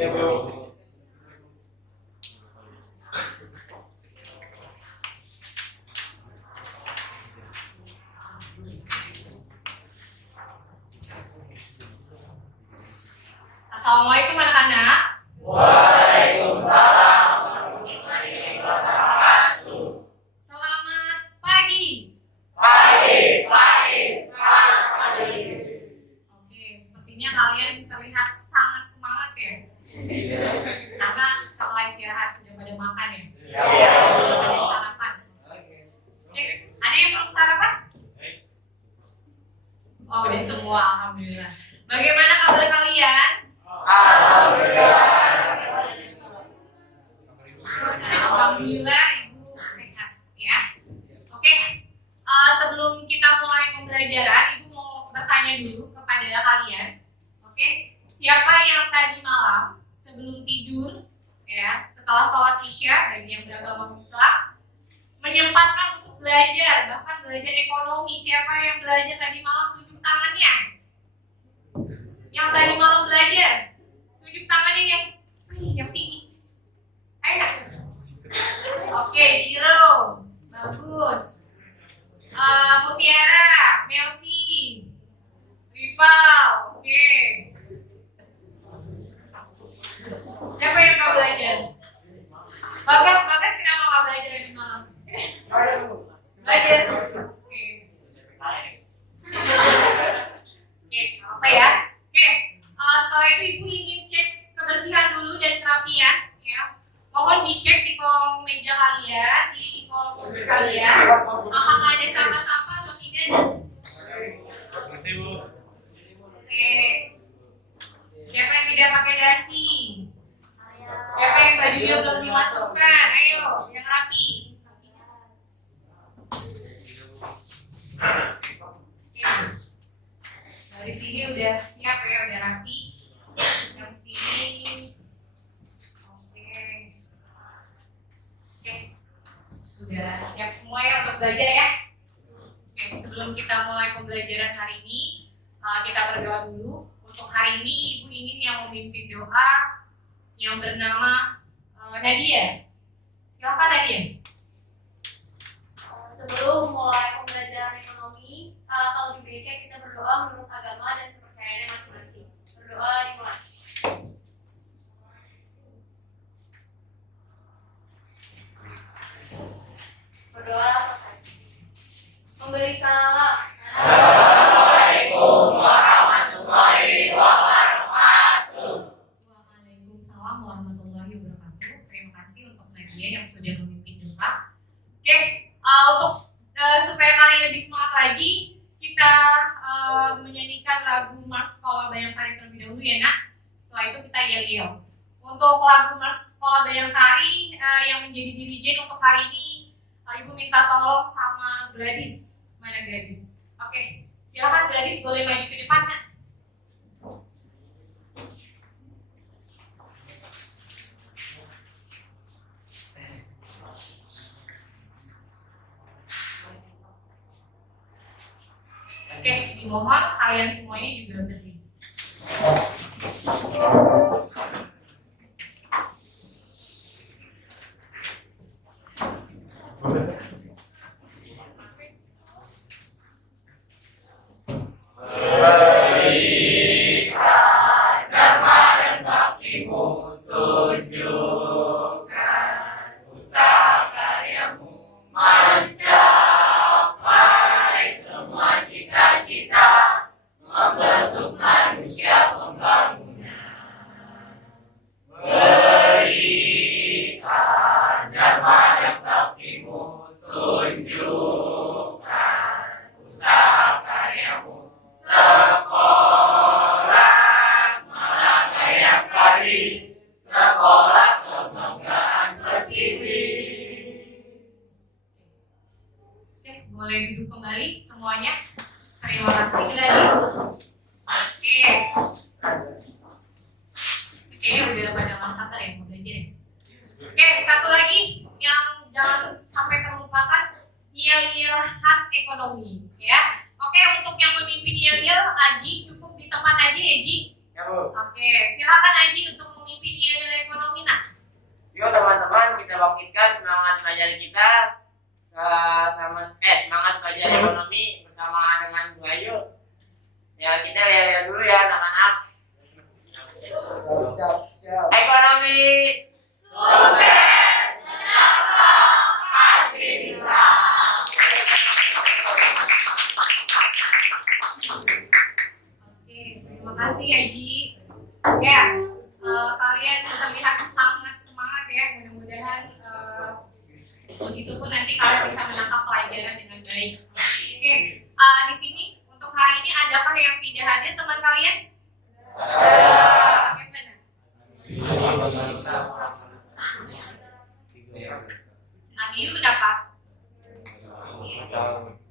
Iya, Bu. Assalamualaikum anak-anak. Waalaikumsalam. Selamat pagi. Pagi. Selamat pagi. Oke, sepertinya kalian terlihat sangat semangat ya. Karena setelah istirahat sudah pada makan ya. Iya. Sudah pada sarapan. Oke, ada yang belum sarapan? Oh, udah semua, alhamdulillah. Bagaimana kabar kalian? Alhamdulillah Ibu sehat ya. Oke, sebelum kita mulai pembelajaran, Ibu mau bertanya dulu kepada kalian. Oke, siapa yang tadi malam sebelum tidur ya, setelah sholat isya bagi yang beragama Islam menyempatkan untuk belajar, bahkan belajar ekonomi? Siapa yang belajar tadi malam, tunjuk tangannya. Yang tadi malam belajar, tunjuk tangannya yang tinggi. Ayo. Oke, Jiro, bagus. Mutiara, Melsi, Rival, oke. Siapa yang nggak belajar? Bagas, kenapa nggak belajar di malam? Belajar. Oke. Oke, apa ya? Oke, setelah itu Ibu ingin cek kebersihan dulu dan kerapian, ya. Mohon dicek di kolom meja kalian, di kolom kursi kalian, apakah ada sampah-sampah atau tidak. Terima kasih, Bu. Oke. Siapa yang tidak pakai dasi? Siapa yang bajunya belum dimasukkan? Ayo, yang rapi. Oke. Dari sini udah siap ya, udah rapi. Yang sini. Oke, sudah siap semua ya untuk belajar ya. Oke, sebelum kita mulai pembelajaran hari ini, kita berdoa dulu. Untuk hari ini Ibu ingin yang memimpin doa yang bernama Nadia. Silakan Nadia. Sebelum mulai pembelajaran ekonomi, kalau lebih baiknya kita berdoa menurut agama dan kepercayaannya masing-masing. Berdoa dimulai. Berdoa selesai. Memberi salam. Assalamualaikum warahmatullahi wabarakatuh. Waalaikumsalam warahmatullahi wabarakatuh. Terima kasih untuk Nadia yang sudah memimpin doa. Oke, untuk supaya kalian lebih semangat lagi, kita menyanyikan lagu Mars Sekolah Bayangkari terlebih dahulu ya nak. Setelah itu kita yel-yel. Untuk lagu Mars Sekolah Bayangkari yang menjadi dirijen untuk hari ini, Ibu minta tolong sama Gladys. Mana Gladys? Oke, silakan Gladys, boleh maju ke depan nak. Oke, dimohon kalian semuanya juga berdiri. Berikan dharma dan baktimu, tunjukkan usaha karyamu, mencapai semua cita-cita, membentuk manusia pembangunan. Berikan dharma dan baktimu, tunjukkan usaha karyamu, sekolah Malakaya Kari, sekolah kebanggaan Pertiwi. Oke, boleh duduk kembali semuanya. Terima kasih Gladys. Oke. Kayaknya udah pada nggak sabar ya mau belajar ya. Oke, satu lagi yang jangan sampai terlupakan, yel-yel khas ekonomi ya. Oke, untuk yang memimpin yel-yel, Aji cukup di tempat aja ya Ji. Ya, Bu. Oke, silakan Aji untuk memimpin nilai ekonomi nak? Yuk teman-teman, kita bangkitkan semangat belajar kita semangat belajar ekonomi bersama dengan Bu Ayu. Ya, kita lihat dulu ya anak-anak. Ekonomi sukses, sejahtera, pasti bisa. Oke, terima kasih ya Ji. Ya, kalian terlihat sangat semangat ya. Mudah-mudahan begitu pun nanti kalian bisa menangkap pelajaran dengan baik. Oke, di sini untuk hari ini adakah yang tidak hadir teman kalian? Oke, benar. Adiu kenapa?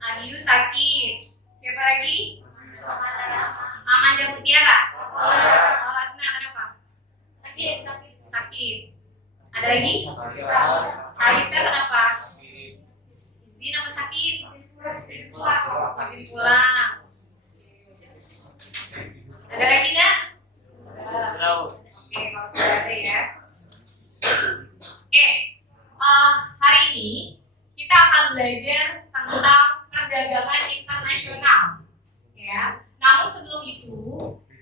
Adiu sakit. Siapa lagi? Amanda Mutiara. Ratna kenapa? Sakit. Ada lagi? Alita kenapa? Izin apa sakit? Izin pulang. Ada lagi nggak? Oke, kalau tidak ada ya. Oke, hari ini kita akan belajar tentang perdagangan internasional. Ya. Namun sebelum itu,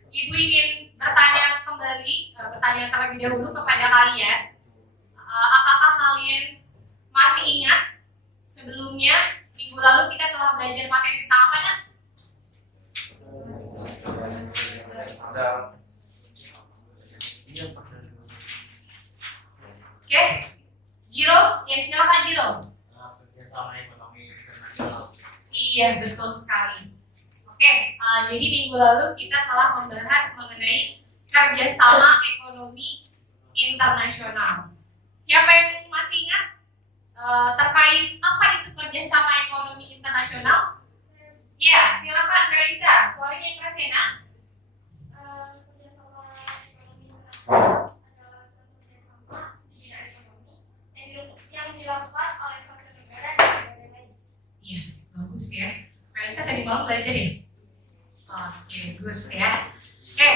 Ibu ingin bertanya terlebih dahulu kepada kalian. Apakah kalian masih ingat sebelumnya minggu lalu kita telah belajar materi tentang apa nak? Oke, Jiro, ya silakan Jiro. Kerjasama ekonomi internasional. Iya, betul sekali. Oke, jadi minggu lalu kita telah membahas mengenai kerjasama ekonomi internasional. Siapa yang masih ingat terkait apa itu kerjasama ekonomi internasional? Ya, silakan Felisa. Suaranya yang keras ya nak? Kerjasama ekonomi internasional adalah suatu kerjasama di bidang ekonomi yang dilakukan oleh suatu negara dan negara lain. Iya, bagus ya. Felisa tadi malam belajar ya? Oke, good ya. Oke,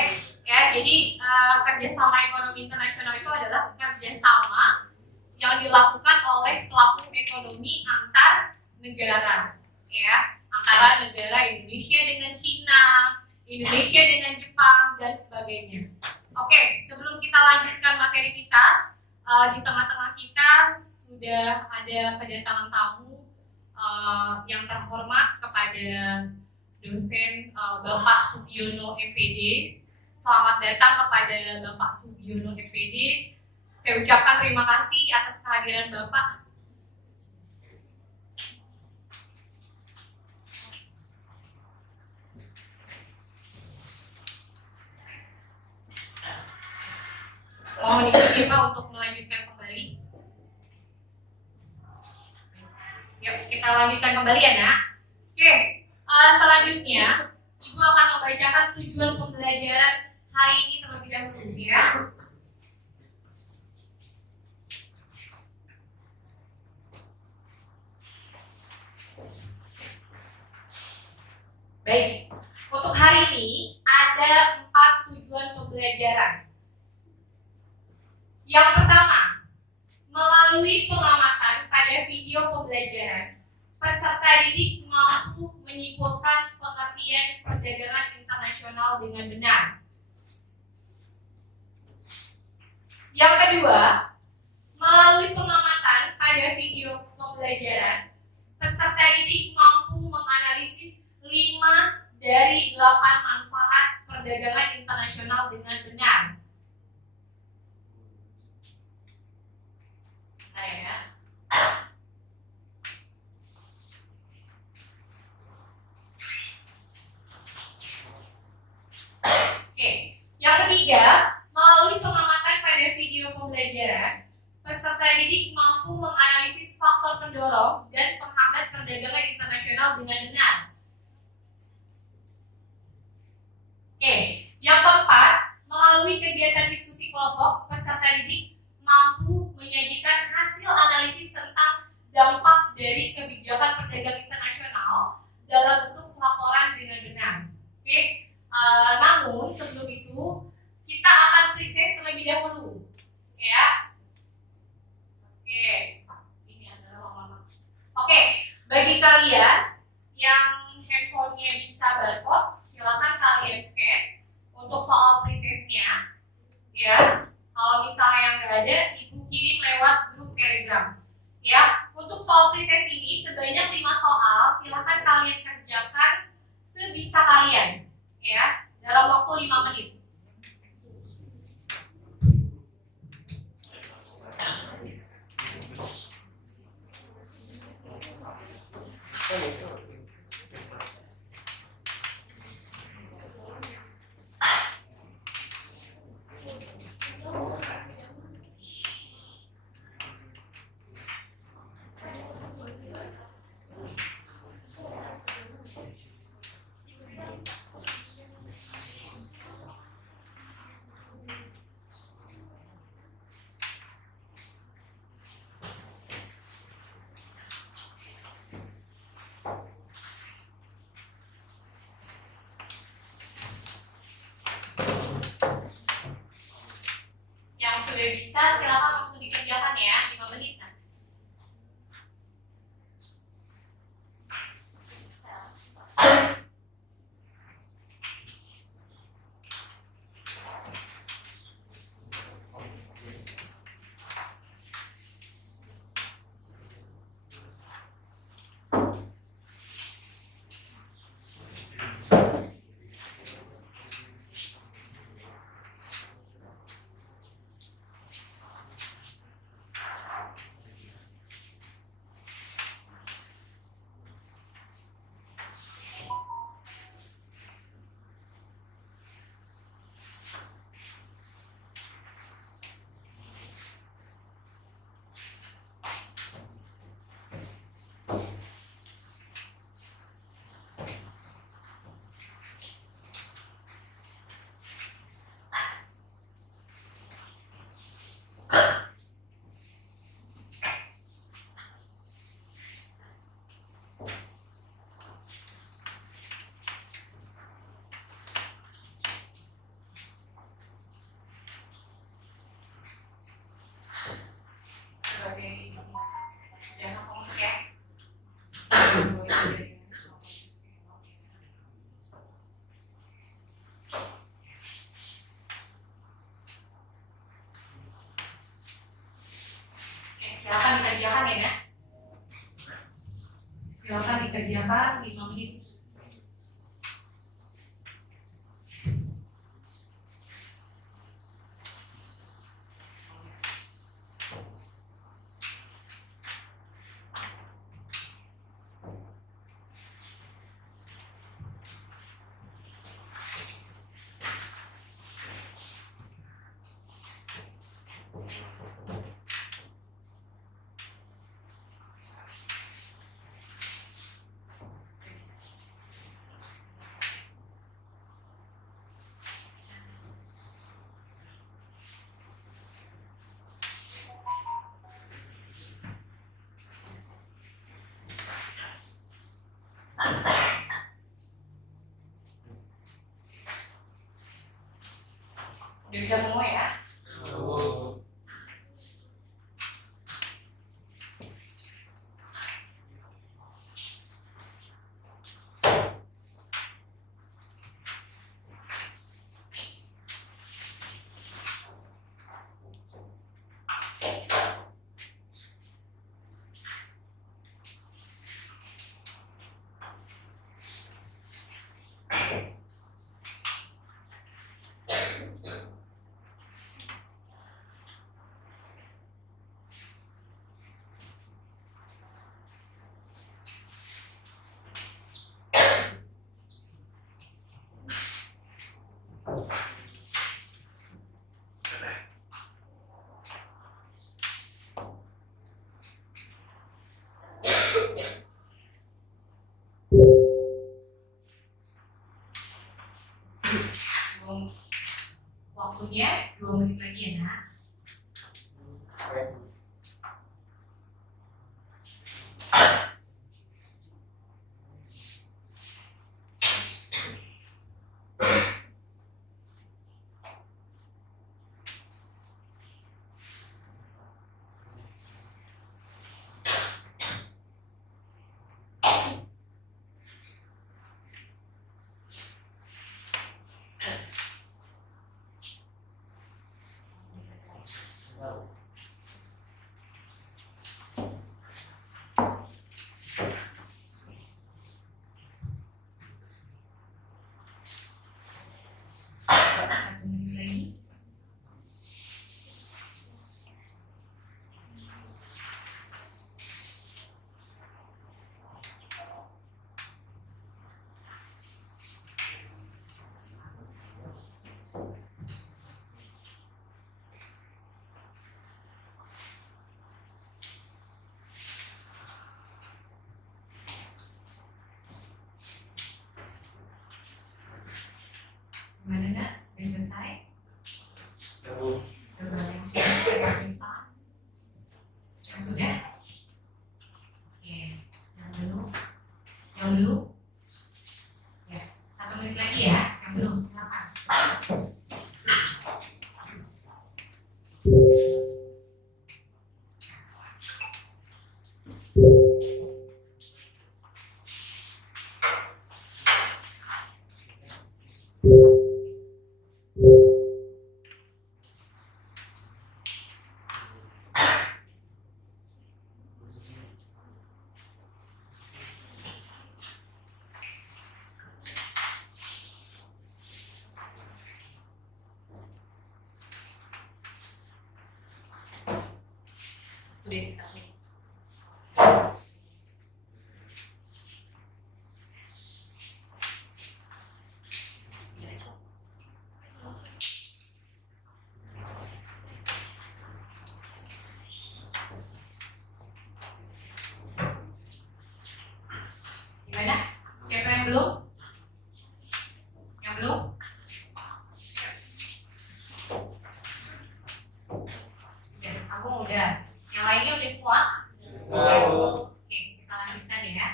ya jadi kerjasama ekonomi internasional itu adalah kerjasama yang dilakukan oleh pelaku ekonomi antar negara, ya, antara negara Indonesia dengan Cina, Indonesia dengan Jepang dan sebagainya. Oke, sebelum kita lanjutkan materi kita, di tengah-tengah kita sudah ada kedatangan tamu yang terhormat kepada dosen Bapak Sugiono EPD. Selamat datang kepada Bapak Sugiono EPD. Saya ucapkan terima kasih atas kehadiran Bapak. Mohon diikuti Pak untuk melanjutkan kembali. Yuk, kita lanjutkan kembali ya nak. Oke, selanjutnya Ibu akan membacakan tujuan pembelajaran hari ini terlebih dahulu ya. Baik, untuk hari ini ada 4 tujuan pembelajaran. Yang pertama, melalui pengamatan pada video pembelajaran, peserta didik mampu menyimpulkan pengertian perdagangan internasional dengan benar. Yang kedua, melalui pengamatan pada video pembelajaran, peserta didik mampu menganalisis 5 dari 8 manfaat perdagangan internasional dengan benar. Ya. Oke, yang ketiga, melalui pengamatan pada video pembelajaran, peserta didik mampu menganalisis faktor pendorong dan penghambat perdagangan internasional dengan benar. Oke, yang keempat, melalui kegiatan diskusi kelompok, peserta didik mampu menyajikan hasil analisis tentang dampak dari kebijakan perdagangan internasional dalam bentuk laporan dengan benar. Oke, namun sebelum itu kita akan pretest terlebih dahulu. bisa barcode, silakan kalian scan. Untuk soal pretestnya, ya, kalau misalnya yang nggak ada, ibu kirim lewat grup Telegram. Ya, untuk soal pretest ini sebanyak 5 soal, silakan kalian kerjakan sebisa kalian, ya, dalam waktu 5 menit. Yang sudah bisa silakan langsung dikerjakan ya, 5 menit. Jangan fokus ya. Silakan dikerjakan ya. Silakan dikerjakan 5 menit. Udah bisa semua ya? Waktunya 2 menit lagi ya, Nas. sudah sisa menit. Gimana? Siapa yang belum? Yang belum? Ya, aku udah. Yang lainnya udah semua? Oke, kita lanjutkan ya.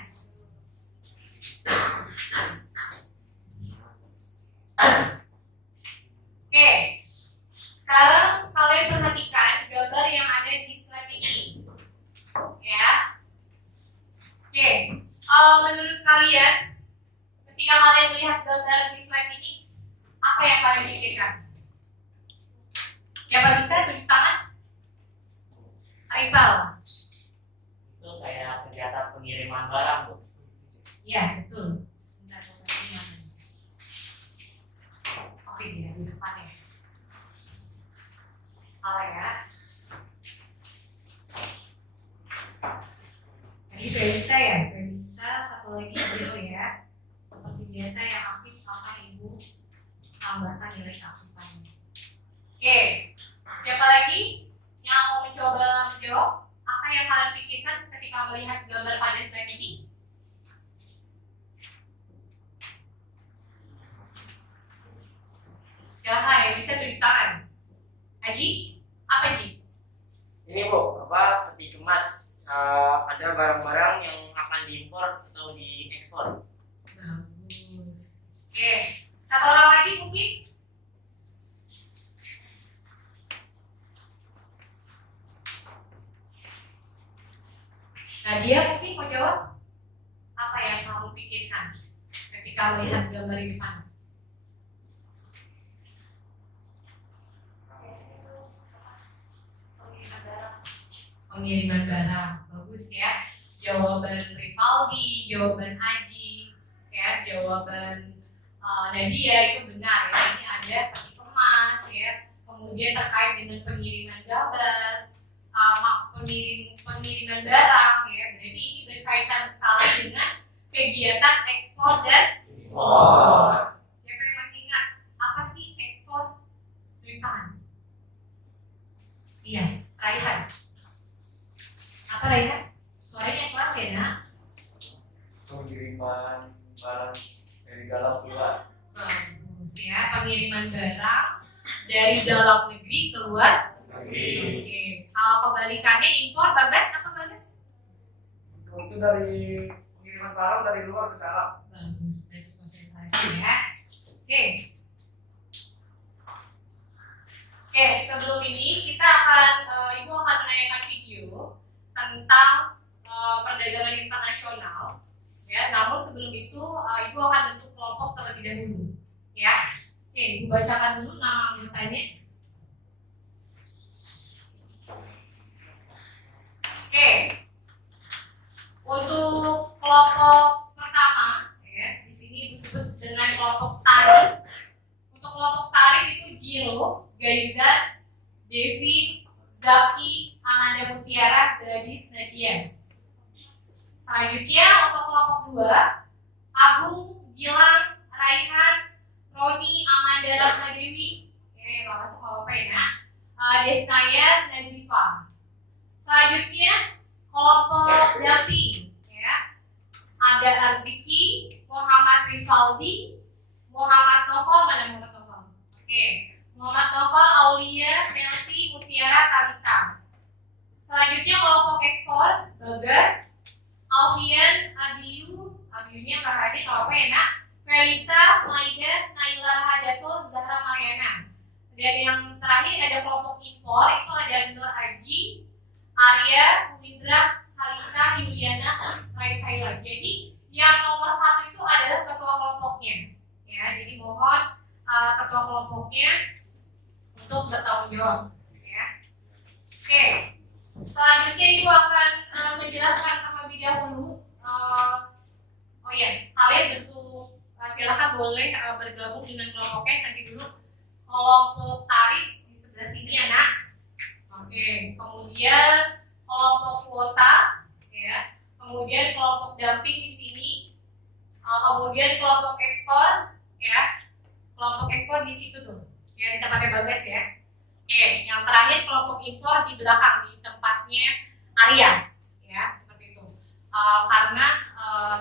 Oke, sekarang kalian perhatikan gambar yang ada di slide ini. Ya. Oke, menurut kalian, ketika kalian melihat gambar di slide ini, apa yang kalian pikirkan? Siapa bisa tunjuk tangan? Arifal. Itu kayak kegiatan pengiriman barang, Bu. Ya, betul. Bentar, oke, dia di depan ya. Salah ya. Tadi Felisa ya, Felisa, satu lagi Zero ya. Seperti biasa yang aktif akan Ibu tambahkan nilai keaktifannya. Oke, siapa lagi yang mau mencoba menjawab? Apa yang kalian pikirkan ketika melihat gambar pada slide ini? Silahkan ya, bisa tunjuk tangan. Haji, apa Ji? Ini, Bu, peti kemas. Ada barang-barang yang akan diimpor atau diekspor. Bagus. Oke, satu orang lagi mungkin? Nadia mungkin mau jawab? Apa yang kamu pikirkan ketika melihat gambar di depan? Pengiriman barang, bagus ya. Jawaban Rivaldi, jawaban Haji, ya, jawaban Nadia itu benar ya. Ini ada peti kemas ya. Kemudian terkait dengan pengiriman gambar, pengiriman barang ya. Jadi ini berkaitan sekali dengan kegiatan ekspor dan impor. Siapa yang masih ingat apa sih ekspor? Tunjukkan. Iya, Raihan. Apa Raihan? Suaranya keras ya, Nak? Pengiriman barang dari dalam keluar. Bagus ya, pengiriman barang dari dalam negeri keluar. Oke. Kalau kebalikannya impor, Bagas apa Bagas? Itu dari pengiriman barang dari luar ke dalam. Bagus, berarti konsentrasi ya. Oke. Oke, sebelum ini kita akan Ibu akan menanyakan video tentang perdagangan internasional. Ya, namun sebelum itu Ibu akan bentuk kelompok terlebih dahulu. Ya. Oke, Ibu bacakan dulu nama anggotanya. Oke, untuk kelompok pertama, ya, di sini disebut dengan kelompok tarif. Untuk kelompok tarif itu Jiro, Gaizan, Devi, Zaki, Amanda Mutiara, Gadis, Nadia. Selanjutnya untuk kelompok 2, Agung, Gilang, Raihan, Roni, Amanda, Ratna Dewi, kalau masuk apa ya, Desnaya, Nazifa. Selanjutnya kelompok damping, ya, ada Arziki, Muhammad Rivaldi, Muhammad Novel, mana Muhammad Novel? Oke, Muhammad Novel, Aulia, Melsi, Mutiara, Talita. Selanjutnya kelompok ekspor, Bagas, Alfian, Abiunya Kak Hadi, kalau apa ya nak? Felisa, Maida, Naila Hadatul, Zahra Mariana. Dan yang terakhir ada kelompok impor, itu ada Nur Haji, Arya, Windra, Halisa, Yuliana, Raisaila. Jadi yang nomor 1 itu adalah ketua kelompoknya. Ya, jadi mohon ketua kelompoknya untuk bertanggung jawab. Ya. Oke. Selanjutnya Ibu akan menjelaskan terlebih dahulu. Oh ya, kalian bentuk silakan boleh bergabung dengan kelompoknya. Nanti dulu kelompok tarif di sebelah sini ya nak. Oke, kemudian kelompok kuota, ya. Kemudian kelompok damping di sini, kemudian kelompok ekspor, ya. Kelompok ekspor di situ tuh, ya di tempatnya Bagas ya. Oke, yang terakhir kelompok impor di belakang di tempatnya Arya, ya seperti itu. Karena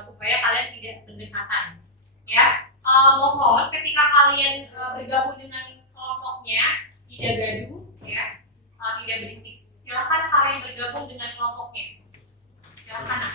supaya kalian tidak berdekatan, ya. Mohon ketika kalian bergabung dengan kelompoknya tidak gaduh, ya, tidak berisik. Silakan kalian bergabung dengan kelompoknya. Silakan. Nak.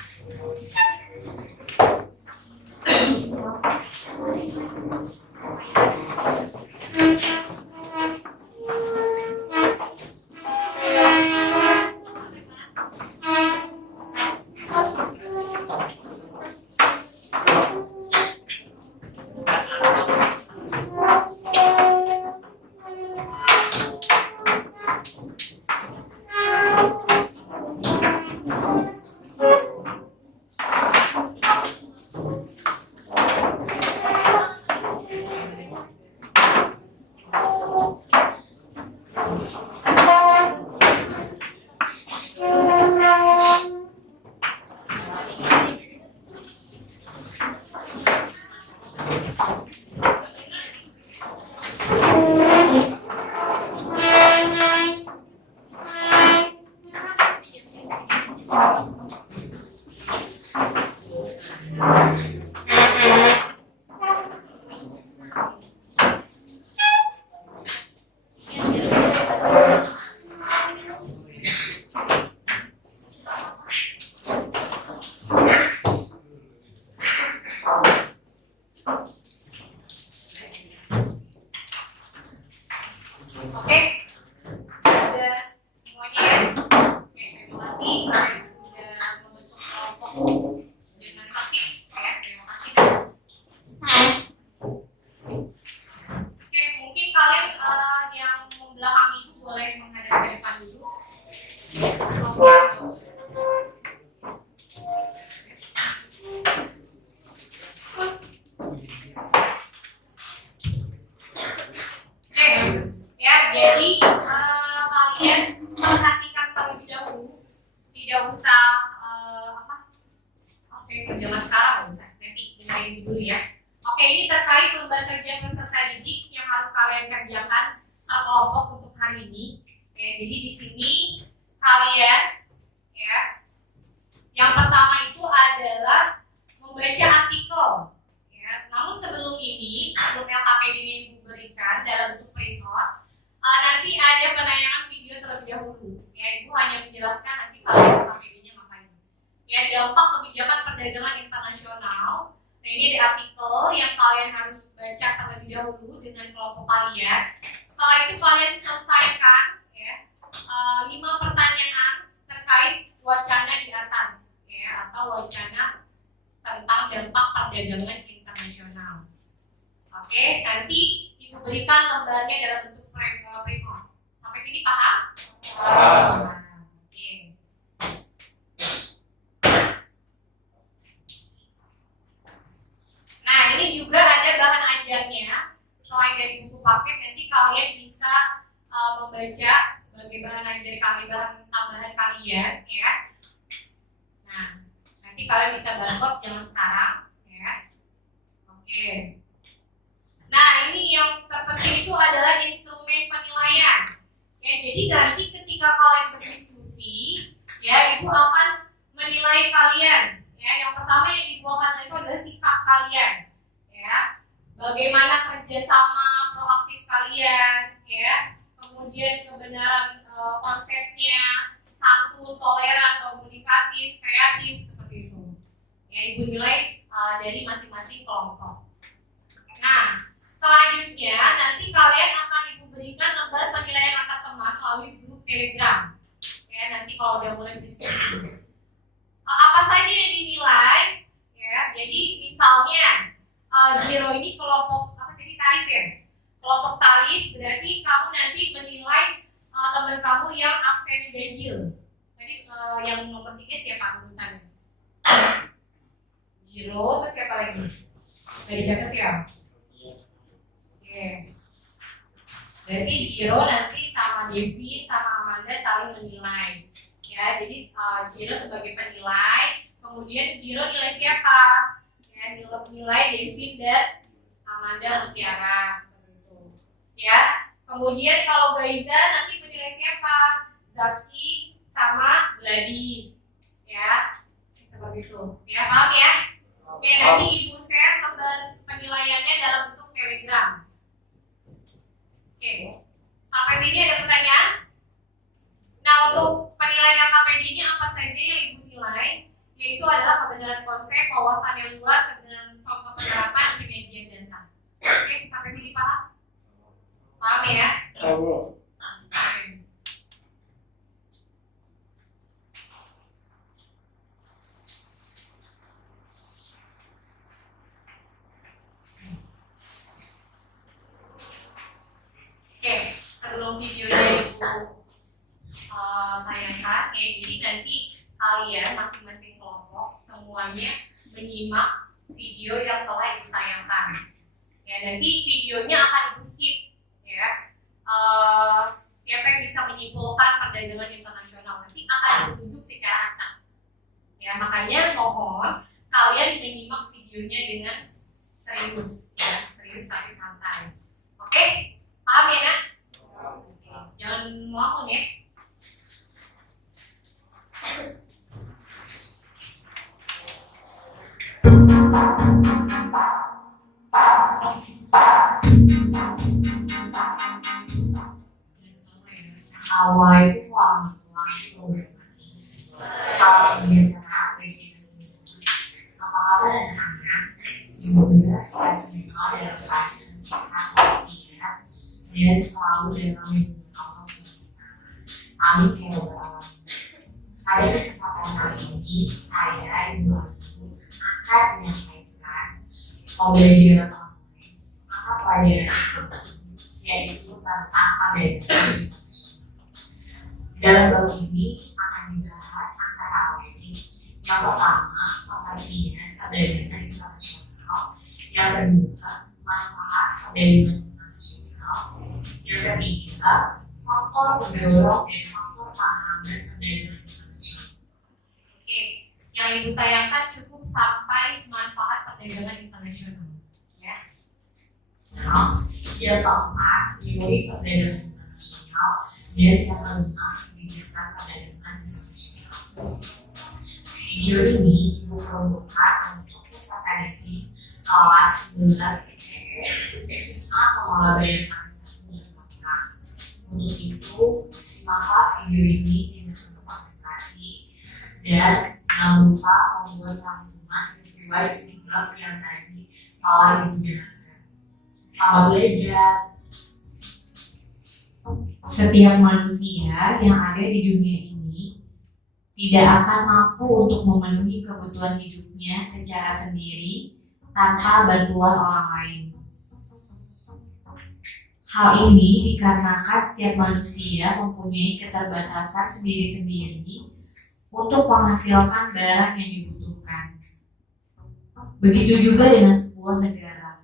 Berarti Giro nanti sama Devi sama Amanda saling menilai, ya. Ya, jadi Jiro sebagai penilai, kemudian Jiro nilai siapa? Ya, nilai Devin dan Amanda Mutiara seperti itu. Ya, kemudian kalau Gaiza nanti menilai siapa? Zaki sama Gladys. Ya, seperti itu. Ya, paham ya? Oke, nanti Ibu share nomor penilaiannya dalam bentuk Telegram. Oke, sampai sini ada pertanyaan? Nah, untuk penilaian KPD ini apa saja yang Ibu nilai? Yaitu adalah kebenaran konsep, wawasan yang luas, kebenaran contoh penerapan, penyajian data. Oke, sampai sini paham? Paham ya? Tahu. Oke, sebelum videonya Ibu tayangkan, jadi nanti kalian masing-masing kelompok semuanya menyimak video yang telah Ibu tayangkan. Ya, nanti videonya akan Ibu skip. Ya, siapa yang bisa menyimpulkan perdagangan internasional nanti akan ditunjuk secara acak. Ya, makanya mohon kalian menyimak videonya dengan serius, ya, serius tapi santai. Oke? Paham ya, Nak? Jangan ngelamun ya. Assalamualaikum warahmatullahi wabarakatuh. Salam sejahtera bagi kita semua. Apa kabar anak-anak? Semoga kita semua dalam keadaan sehat walafiat dan selalu dalam lindungan Allah SWT. Amin ya rabbal alamin. Pada kesempatan kali ini, saya Ibu Ayu akan menyampaikan pembelajaran online mata pelajaran yaitu tentang perdagangan. Dalam bab ini akan dibahas antara lain yang pertama pengertian perdagangan internasional, yang kedua manfaat perdagangan internasional, yang ketiga faktor pendorong dan faktor penghambat perdagangan internasional. Oke, yang Ibu tayangkan cukup sampai manfaat perdagangan internasional. Ya. Nah, yang keempat teori perdagangan internasional dan yang kelima kebijakan perdagangan internasional. Video ini Ibu peruntukkan untuk peserta didik kelas 11 SMA Pengelola Bayaran 1 Jakarta. Untuk itu, simaklah video ini dengan penuh konsentrasi dan jangan lupa membuat rangkuman sesuai struktur yang tadi telah Ibu jelaskan. Selamat belajar. Setiap manusia yang ada di dunia ini tidak akan mampu untuk memenuhi kebutuhan hidupnya secara sendiri tanpa bantuan orang lain. Hal ini dikarenakan setiap manusia mempunyai keterbatasan sendiri-sendiri untuk menghasilkan barang yang dibutuhkan. Begitu juga dengan sebuah negara.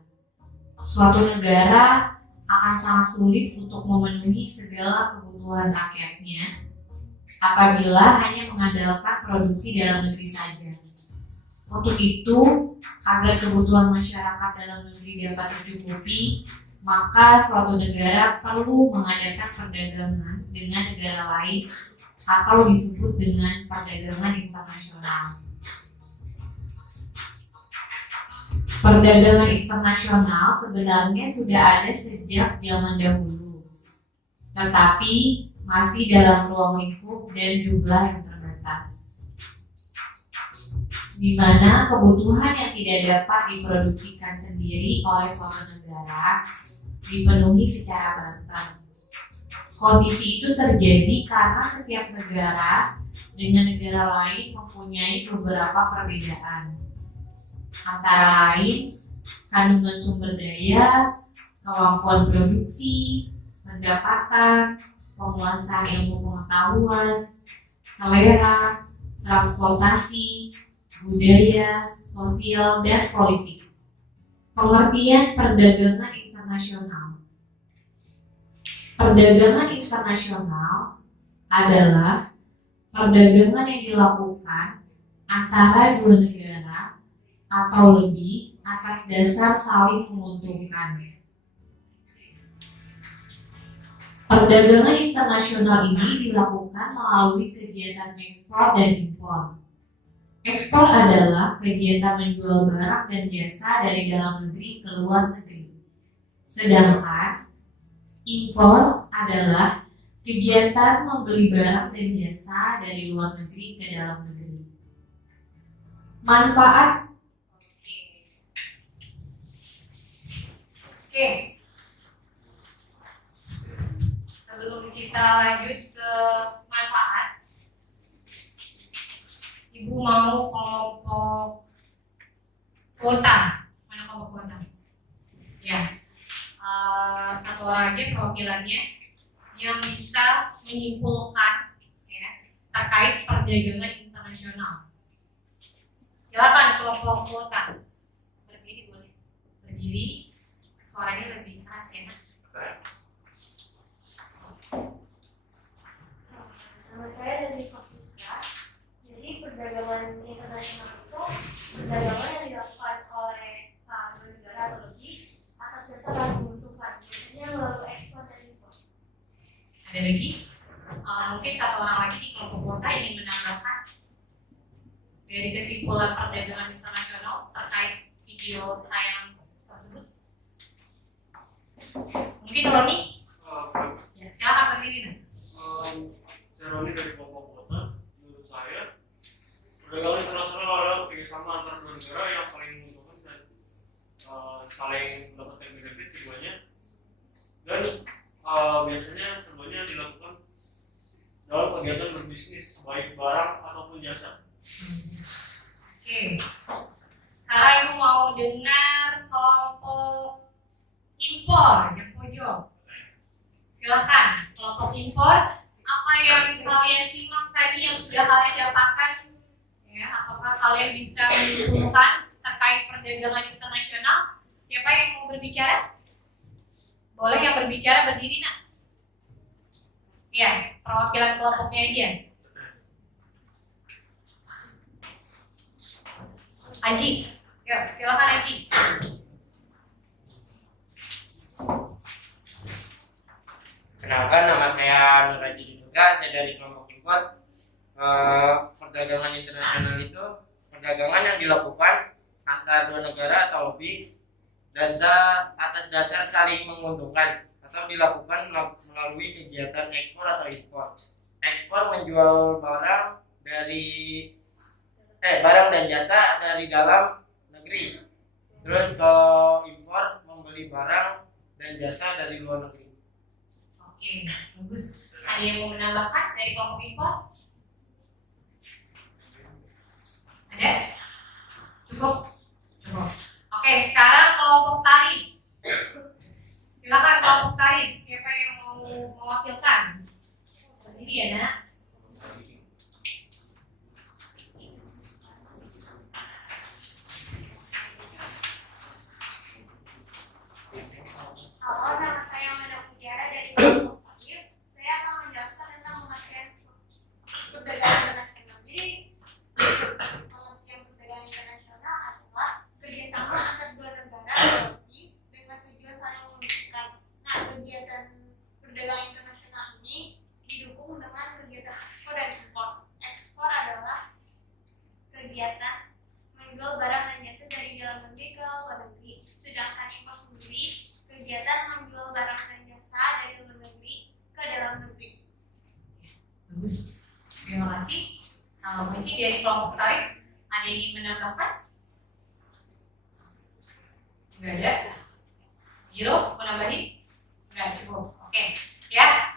Suatu negara akan sangat sulit untuk memenuhi segala kebutuhan rakyatnya apabila hanya mengandalkan produksi dalam negeri saja. Untuk itu, agar kebutuhan masyarakat dalam negeri dapat tercukupi, maka suatu negara perlu mengadakan perdagangan dengan negara lain atau disebut dengan perdagangan internasional. Perdagangan internasional sebenarnya sudah ada sejak zaman dahulu, tetapi masih dalam ruang lingkup dan jumlah yang terbatas, di mana kebutuhan yang tidak dapat diproduksikan sendiri oleh suatu negara dipenuhi secara barter. Kondisi itu terjadi karena setiap negara dengan negara lain mempunyai beberapa perbedaan, antara lain kandungan sumber daya, kemampuan produksi, pendapatan, penguasaan ilmu pengetahuan, selera, transportasi, budaya, sosial, dan politik. Pengertian perdagangan internasional. Perdagangan internasional adalah perdagangan yang dilakukan antara dua negara atau lebih atas dasar saling menguntungkan. Perdagangan internasional ini dilakukan melalui kegiatan ekspor dan impor. Ekspor adalah kegiatan menjual barang dan jasa dari dalam negeri ke luar negeri. Sedangkan impor adalah kegiatan membeli barang dan jasa dari luar negeri ke dalam negeri. Manfaat. Oke. Sebelum kita lanjut ke manfaat, Ibu mau kelompok kuota. Mana kelompok kuota? Ya, satu orang aja perwakilannya yang bisa menyimpulkan ya terkait perdagangan internasional. Silakan kelompok kuota. Berdiri boleh. Berdiri. Suaranya lebih keras ya. Nama saya dari Fakultas. Jadi perdagangan internasional itu perdagangan yang dilakukan oleh dua negara atau lebih atas dasar saling menguntungkan. Biasanya melalui ekspor dan impor. Ada lagi? Mungkin satu orang lagi di kelompok kuota ingin menambahkan dari kesimpulan perdagangan internasional terkait video tayang tersebut. Mungkin Roni? Ya, silakan berdiri. Saya Roni dari kelompok kota. Menurut saya, perdagangan internasional adalah kerjasama antar dua negara yang saling menguntungkan dan saling mendapatkan benefit keduanya. Dan biasanya keduanya dilakukan dalam kegiatan berbisnis, baik barang ataupun jasa. Oke. Sekarang Ibu mau dengar kelompok impor yang pojok. Silakan kelompok impor. Apa yang kalian simak tadi yang sudah kalian dapatkan? Ya, apakah kalian bisa menyimpulkan terkait perdagangan internasional? Siapa yang mau berbicara? Boleh yang berbicara berdiri nak. Ya, perwakilan kelompoknya aja. Aji, yuk silakan Aji. Kenalkan, nama saya Nur Haji juga, saya dari kelompok impor. Perdagangan internasional itu perdagangan yang dilakukan antara dua negara atau lebih atas dasar saling menguntungkan atau dilakukan melalui kegiatan ekspor atau impor. Ekspor menjual barang dan jasa dari dalam negeri. Terus kalau impor membeli barang dan jasa dari luar negeri. Oke, bagus. Ada yang mau menambahkan dari kelompok impor? Ada? Cukup? Cukup. Oke, sekarang kelompok tarif. Silakan kelompok tarif. Siapa yang mau mewakilkan? Berdiri ya nak. Halo, nama saya Mada Mutiara dari kelompok tarif. Saya akan menjelaskan tentang pengertian perdagangan internasional. Jadi, pengertian perdagangan internasional adalah kerjasama antar dua negara atau lebih dengan tujuan saling menguntungkan. Nah, kegiatan perdagangan internasional ini didukung dengan kegiatan ekspor dan impor. Ekspor adalah kegiatan menjual barang dan jasa dari dalam negeri ke luar negeri. Sedangkan impor sendiri kegiatan menjual barang dan jasa dari luar negeri ke dalam negeri. Bagus. Terima kasih. Mungkin dari kelompok tarif ada yang ingin menambahkan? Enggak ada. Jiro mau nambahin? Enggak cukup. Oke. Ya.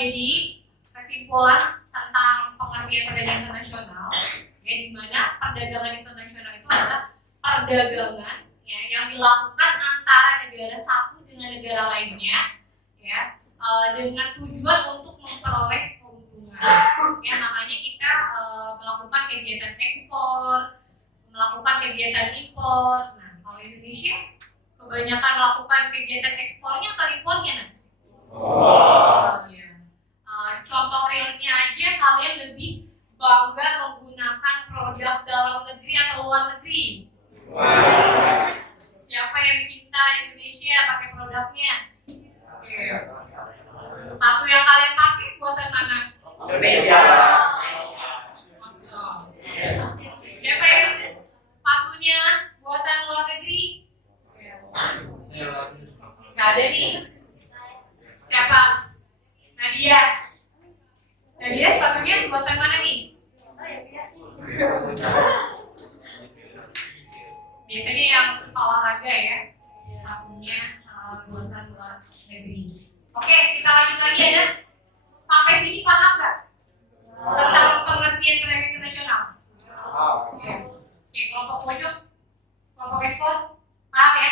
Jadi kesimpulan tentang pengertian perdagangan internasional ya, di mana perdagangan internasional itu adalah perdagangan ya, yang dilakukan antara negara satu dengan negara lainnya ya, dengan tujuan untuk memperoleh keuntungan. Ya, makanya kita melakukan kegiatan ekspor, melakukan kegiatan impor. Nah, kalau Indonesia kebanyakan melakukan kegiatan ekspornya atau impornya, nah? Ya. contoh realnya aja kalian lebih bangga menggunakan produk dalam negeri atau luar negeri? Siapa yang cinta Indonesia pakai produknya? Oke. Sepatu yang kalian pakai buatan mana? Indonesia. Masuk. Siapa yang sepatunya buatan luar negeri? Gak ada nih. Siapa? Nadia. Nadia sepatunya buatan mana nih? Biasanya yang suka olahraga ya. Sepatunya buatan luar negeri. Oke, kita lanjut lagi ya. Sampai sini paham nggak tentang pengertian perdagangan internasional? Oke, kelompok pojok, kelompok ekspor, paham ya?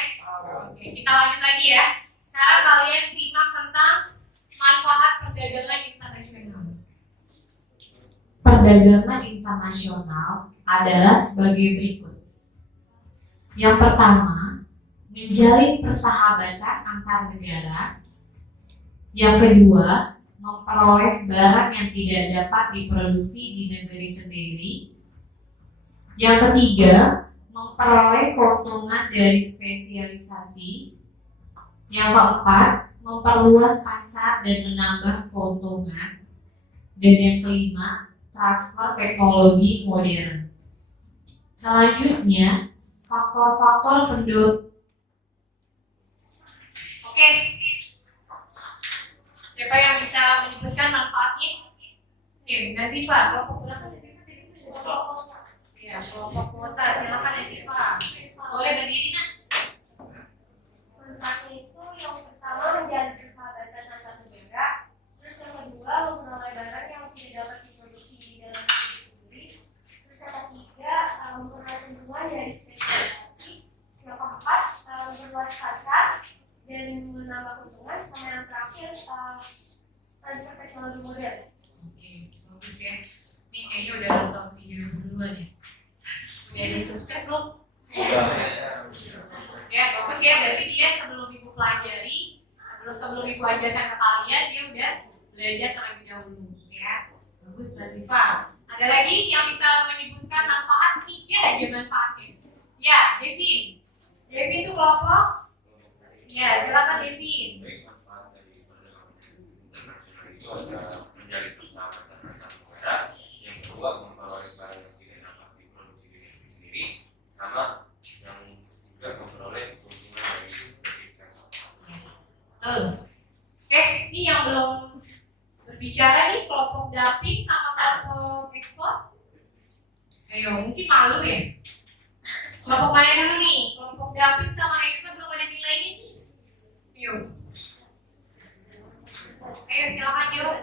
Oke, kita lanjut lagi ya. Sekarang kalian simak tentang manfaat perdagangan internasional. Perdagangan internasional adalah sebagai berikut. Yang pertama, menjalin persahabatan antar negara. Yang kedua, memperoleh barang yang tidak dapat diproduksi di negeri sendiri. Yang ketiga, memperoleh keuntungan dari spesialisasi. Yang keempat, memperluas pasar dan menambah keuntungan. Dan yang kelima, transfer teknologi modern. Selanjutnya, faktor-faktor pendukung. Oke. Siapa yang bisa menyebutkan manfaatnya? Oke, Nazifa, kelompok berapa? Ya, kelompok kuota, silakan Nazifa. Boleh berdiri nak? Manfaatnya itu yang pertama menjalin persahabatan antar negara, terus yang kedua memperoleh barang yang tidak dapat diproduksi di dalam negeri sendiri, terus yang ketiga memperoleh keuntungan dari spesialisasi, yang keempat memperluas pasar dan menambah keuntungan, sama yang terakhir transfer teknologi modern. Oke, bagus ya. Ini kayaknya udah nonton video duluan ya. Udah di subscribe belum? Ya, bagus ya. Berarti dia sebelum ibu pelajari, sebelum ibu ajarkan ke kalian, dia udah belajar terlebih dahulu ya. Bagus, Nazifa. Ada lagi yang bisa menyebutkan manfaat? 3 aja manfaatnya. Ya, Devin. Devin itu kelompok? Ya, silakan Devin. Menjadi persahabatan antar negara, yang kedua memperoleh barang yang tidak dapat diproduksi di negeri sendiri, sama yang juga memperoleh keuntungan dari spesifikasi. Oke, ini yang belum berbicara nih kelompok daping sama kelompok ekspor. Ayo, mungkin malu ya. Kelompok mana dulu nih? Kelompok daping sama ekspor belum ada nilainya nih. Ayo. Ayo silakan yuk.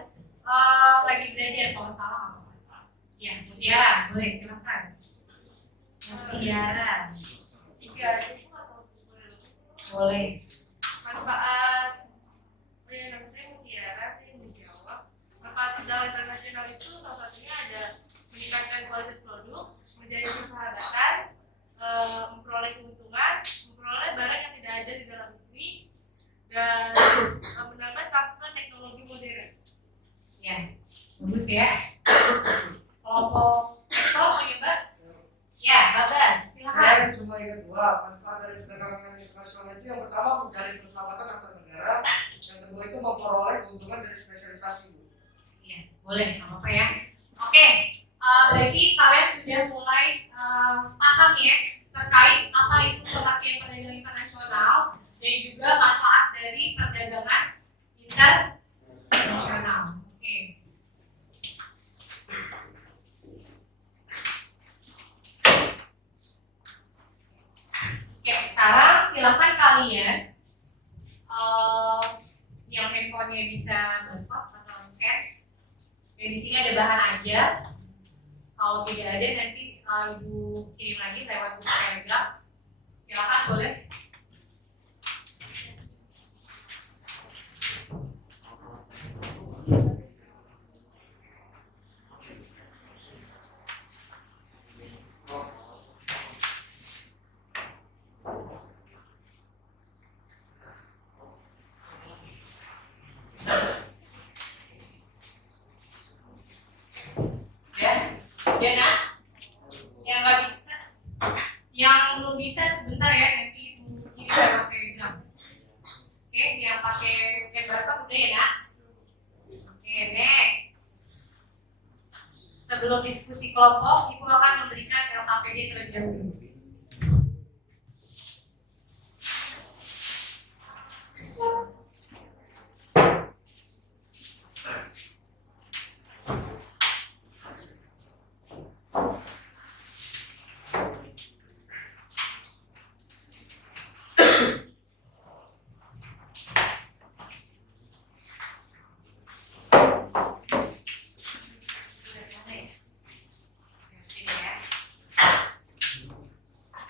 Lagi belajar kalau salah langsung. Ya, Mutiara, boleh silakan. Mutiara. 3 jadi Boleh. manfaat nama saya Mutiara, saya menjawab manfaat perdagangan internasional itu salah satunya ada meningkatkan kualitas produk, menjalin persahabatan, memperoleh keuntungan, memperoleh barang yang tidak ada di dalam negeri, dan menambah transfer teknologi modern. Ya, bagus ya. Kelompok ekspor mau nyoba? Ya, Bagas, silakan. Saya cuma ingat 2 manfaat dari perdagangan internasional itu. Yang pertama menjalin persahabatan antar negara, yang kedua itu memperoleh keuntungan dari spesialisasi. Iya, boleh, nggak apa-apa ya. Oke, berarti kalian sudah mulai paham ya terkait apa itu pengertian perdagangan internasional dan juga manfaat dari perdagangan internasional. Oke. Oke, sekarang silakan kalian yang handphonenya bisa berpot atau scan. Ya, di sini ada bahan aja. Kalau tidak ada nanti ibu kirim lagi lewat grup Telegram. Silakan boleh. pakai scan barcode udah ya nak? Oke, next. Sebelum diskusi kelompok, Ibu akan memberikan LKPD terlebih dahulu.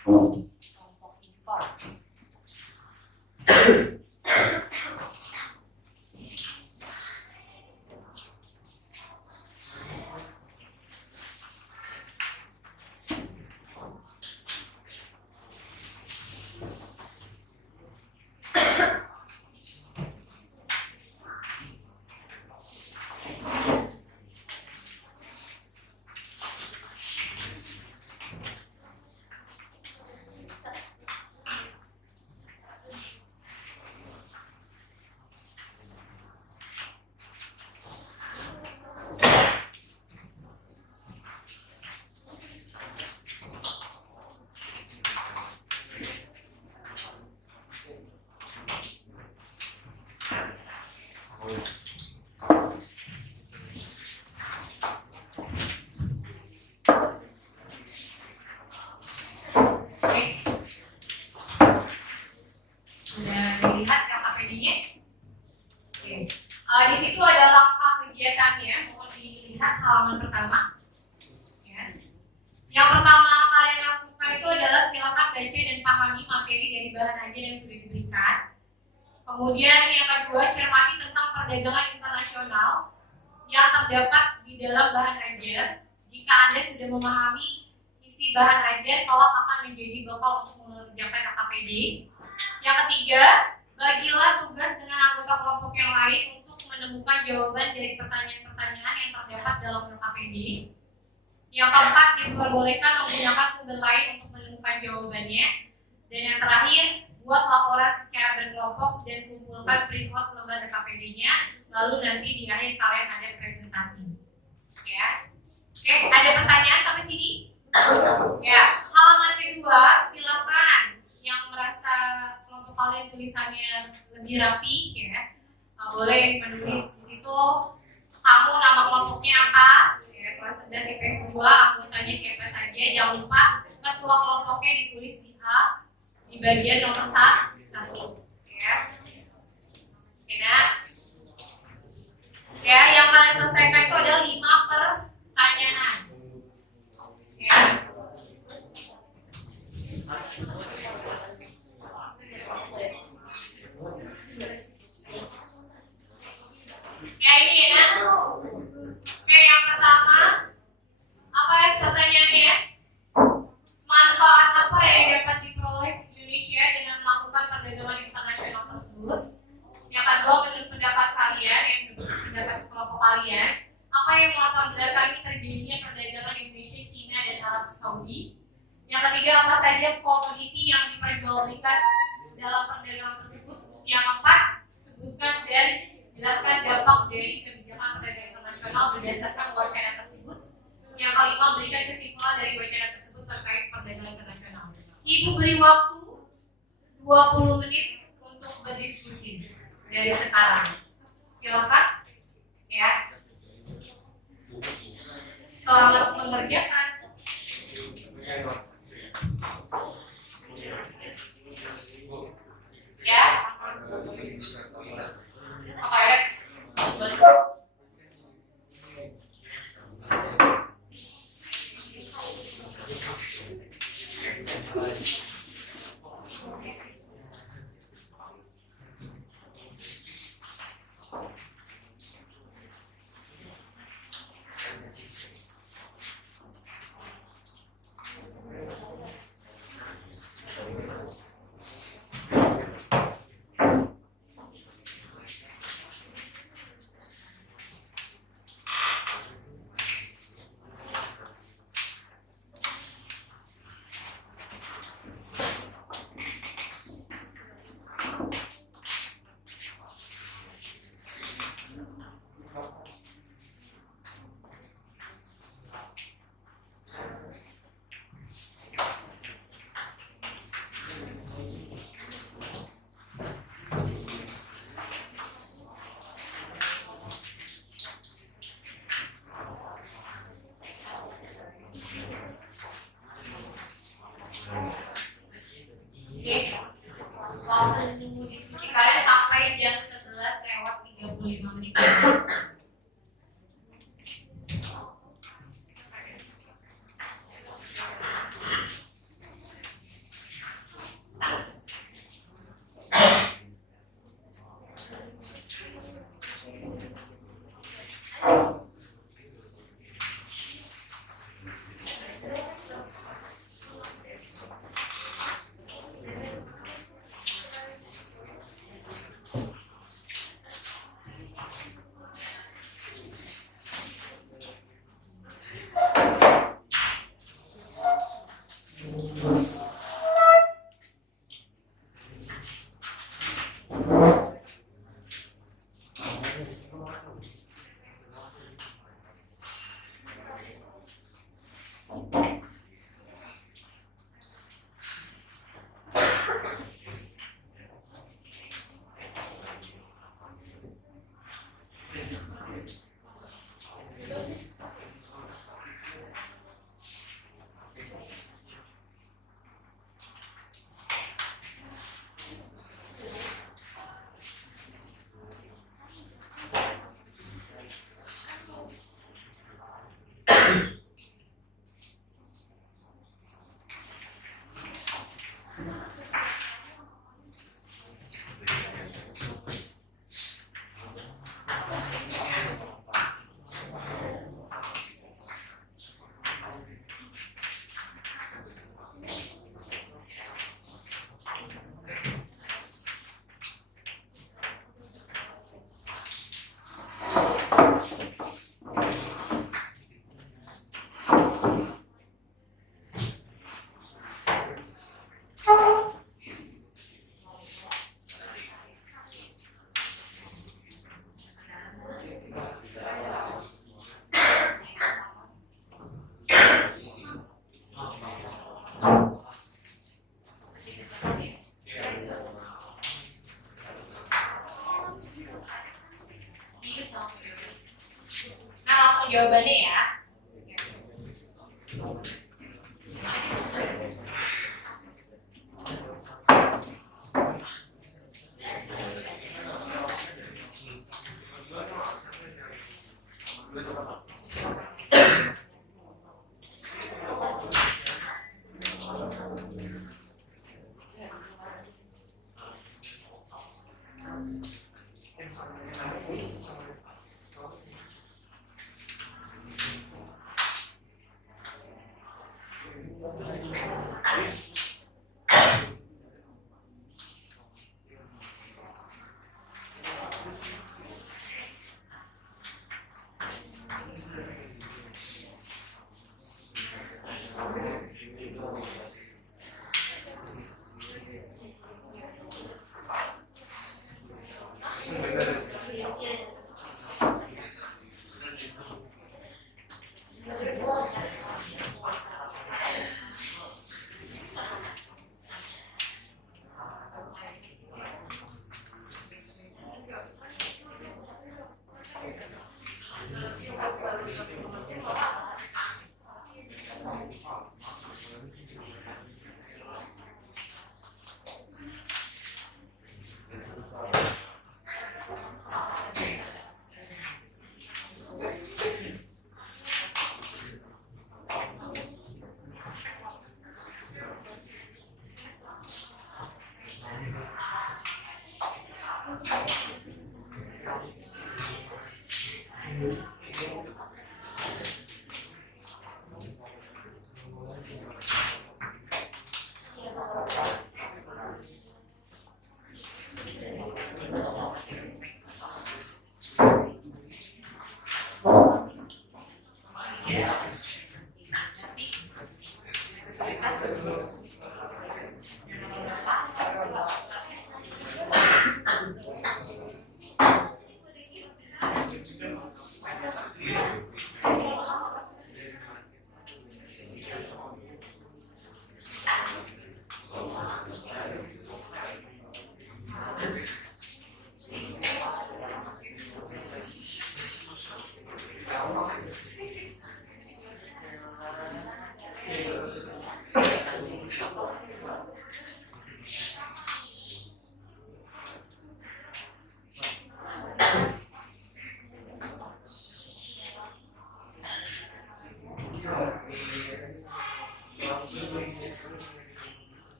Kelompok impor. Dilihat LKPD-nya. Oke. Di situ ada langkah kegiatannya. Mohon dilihat halaman pertama. Ya. Yang pertama kalian lakukan itu adalah silakan baca dan pahami materi dari bahan ajar yang sudah diberikan. Kemudian yang kedua, cermati tentang perdagangan internasional yang terdapat di dalam bahan ajar. Jika Anda sudah memahami isi bahan ajar, kelak akan menjadi bekal untuk mengerjakan LKPD. Yang ketiga, bagilah tugas dengan anggota kelompok yang lain untuk menemukan jawaban dari pertanyaan-pertanyaan yang terdapat dalam LKPD. Yang keempat, diperbolehkan menggunakan sumber lain untuk menemukan jawabannya. Dan yang terakhir, buat laporan secara berkelompok dan kumpulkan print out lembar LKPD-nya. Lalu nanti di akhir kalian ada presentasi. Ya. Oke, ada pertanyaan sampai sini? Ya, halaman kedua, silakan yang merasa kelompok kalian tulisannya lebih rapi, ya, boleh menulis di situ kamu nama kelompoknya apa, ya, kelas 11 IPS 2, anggotanya siapa saja. Jangan lupa ketua kelompoknya ditulis di A di bagian nomor 1, ya. Oke, nah. Ya, yang kalian selesaikan itu adalah 5 pertanyaan. Ya. Ya ini ya. Oke, yang pertama, apa ya pertanyaannya? Manfaat apa yang dapat diperoleh Indonesia dengan melakukan perdagangan internasional tersebut? Yang kedua, menurut pendapat kalian, yang pendapat kelompok kalian, apa yang melatar belakangi terjadinya perdagangan Indonesia, Cina, dan Arab Saudi? Yang ketiga, apa saja komoditi yang diperjualbelikan dalam perdagangan tersebut? Yang keempat, sebutkan dan jelaskan dampak dari kebijakan perdagangan internasional berdasarkan wacana tersebut. Yang kelima, berikan kesimpulan dari wacana tersebut terkait perdagangan internasional. Ibu beri waktu 20 menit untuk berdiskusi dari sekarang. Silakan, ya. Selamat mengerjakan. Ya. Oke. jawabannya ya.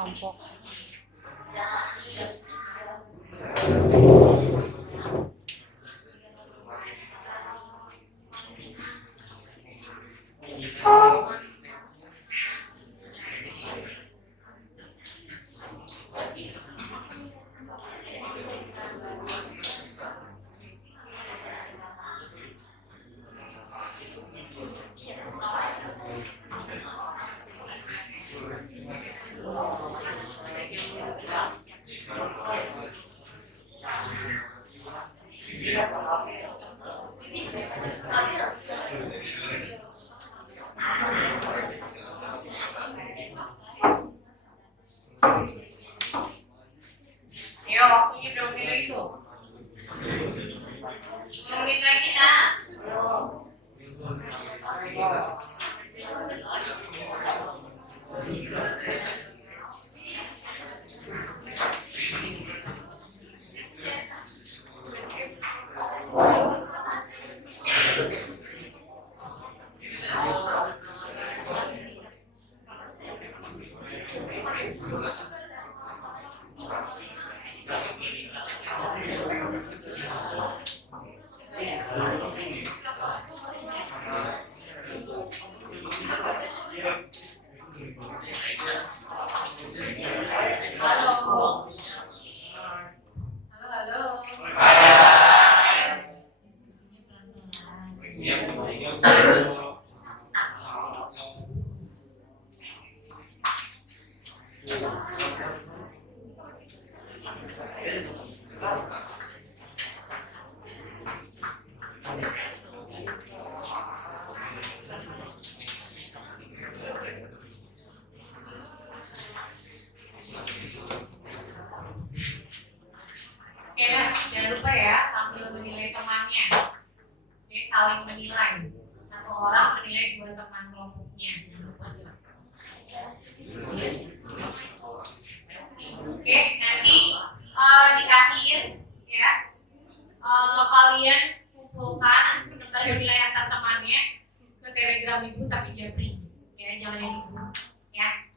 Kelompok. Ayo, waktunya berapa menit lagi tuh? 10 menit lagi, nak. Halo. Halo. Diskusinya pelan-pelan. Siap. Oke, jangan lupa ya sambil menilai temannya. Oke, saling menilai. Satu orang menilai dua teman kelompoknya. Oke, nanti di akhir ya kalian kumpulkan penilaian antar temannya ke Telegram Ibu tapi japri. Ya, jangan yang Ibu ya.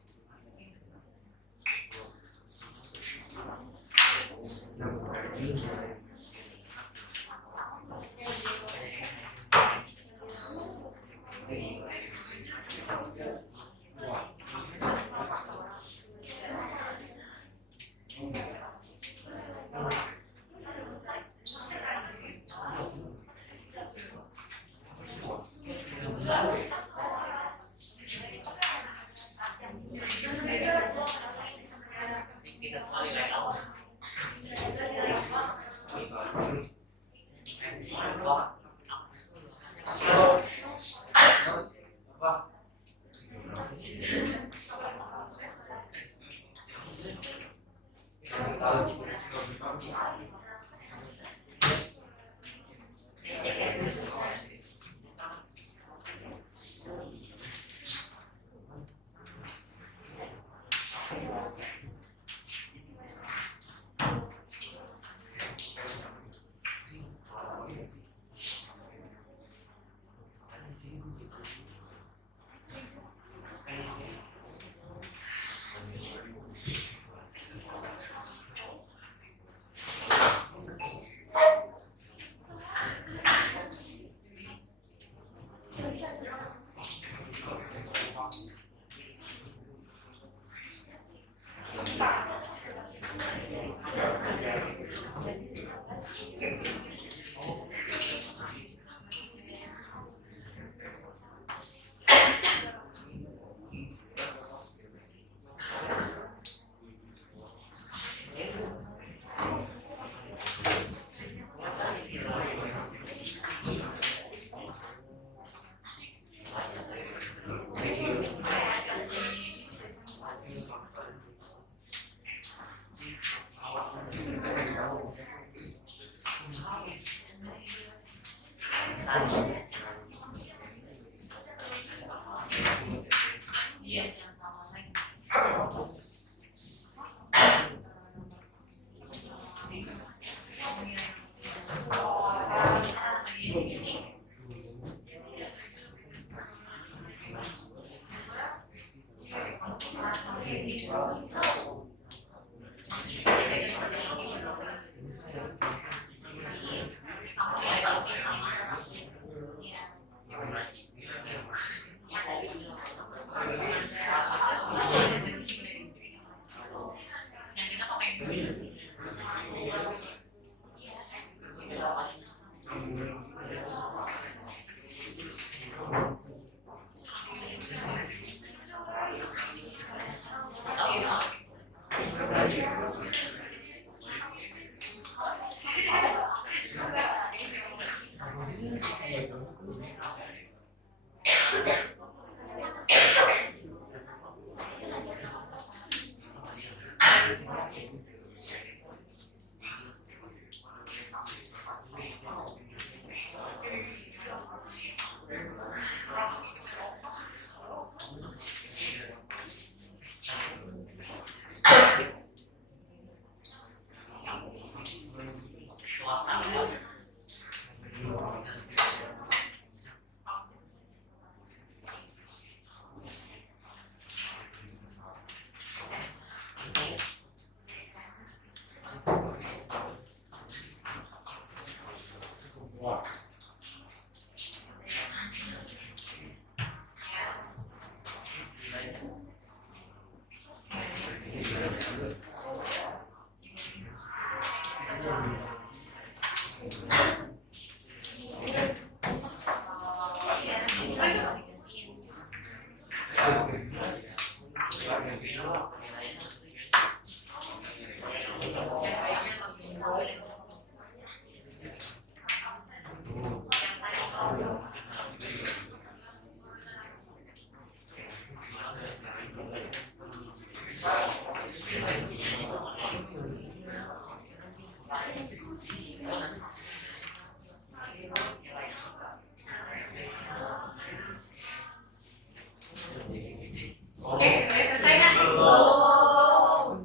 Oke, udah selesai kan? Belum.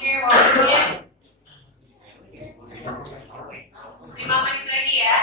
Oke, waktunya 5 menit lagi ya.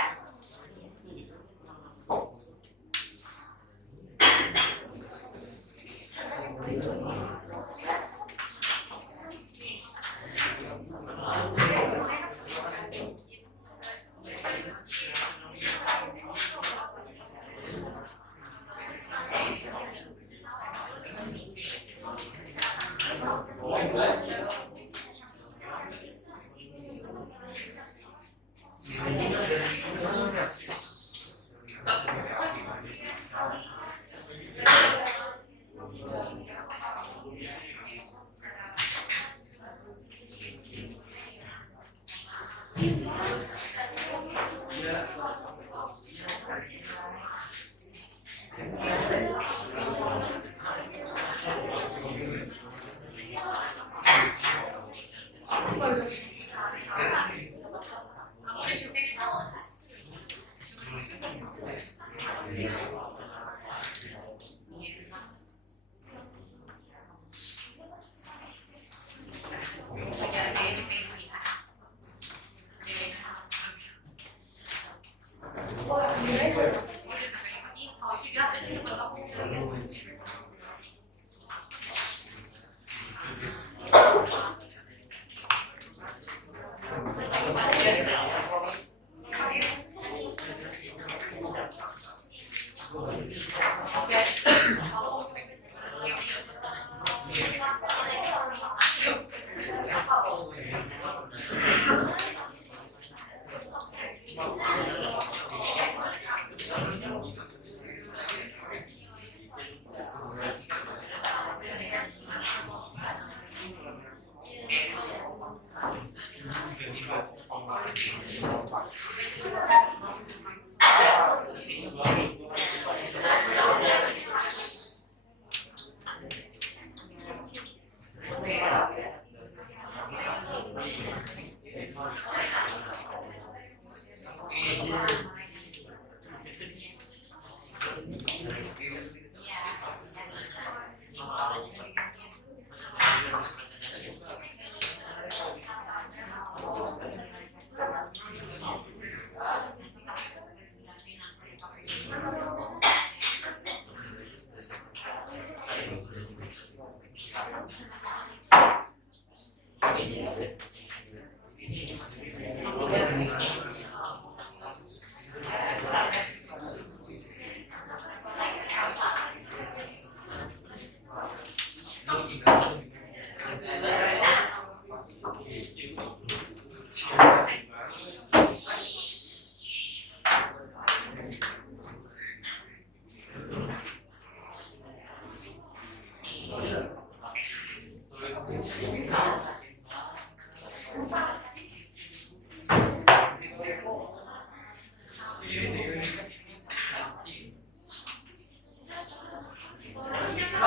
Kamu udah selesai?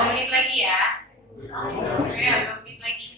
Menit lagi ya. Ayo, 2 menit lagi.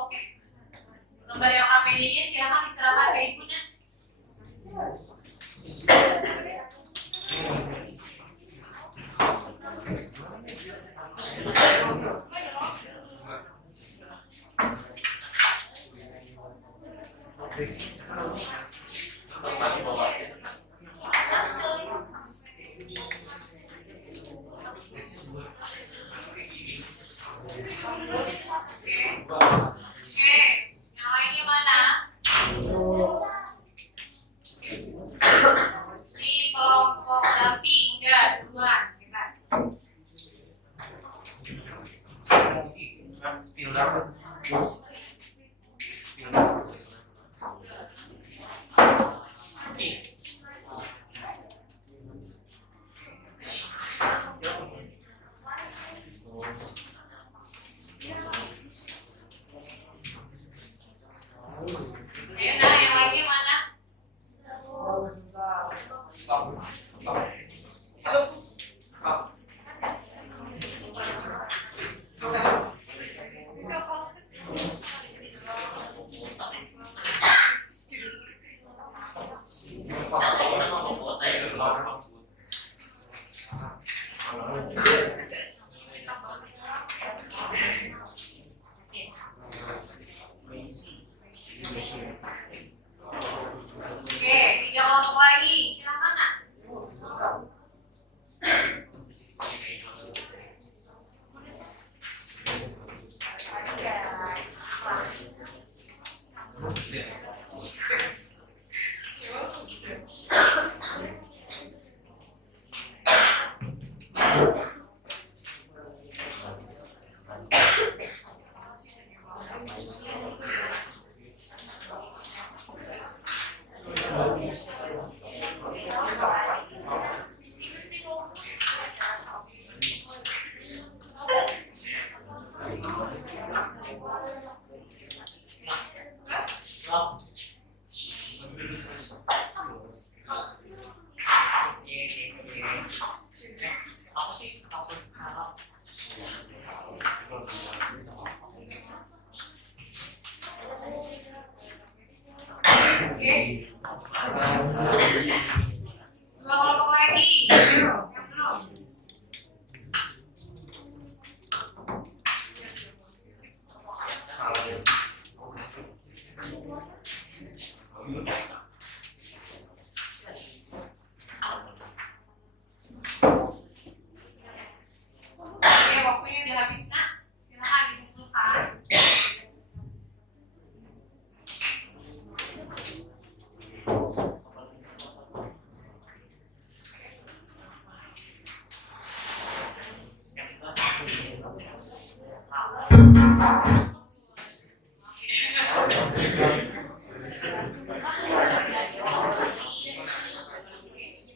Oke. Lembar yang KPD-nya silakan diserahkan ke ibunya. Masih bawa. Oke, yang lainnya mana? Di kelompok Davi udah duluan, hebat. Ayo nah, yang lainnya mana? Oke, 3 kelompok lagi, silakan nak. Oke. 2 kelompok lagi. Yang belum. Oke, waktunya udah habis nak. Silakan dikumpulkan.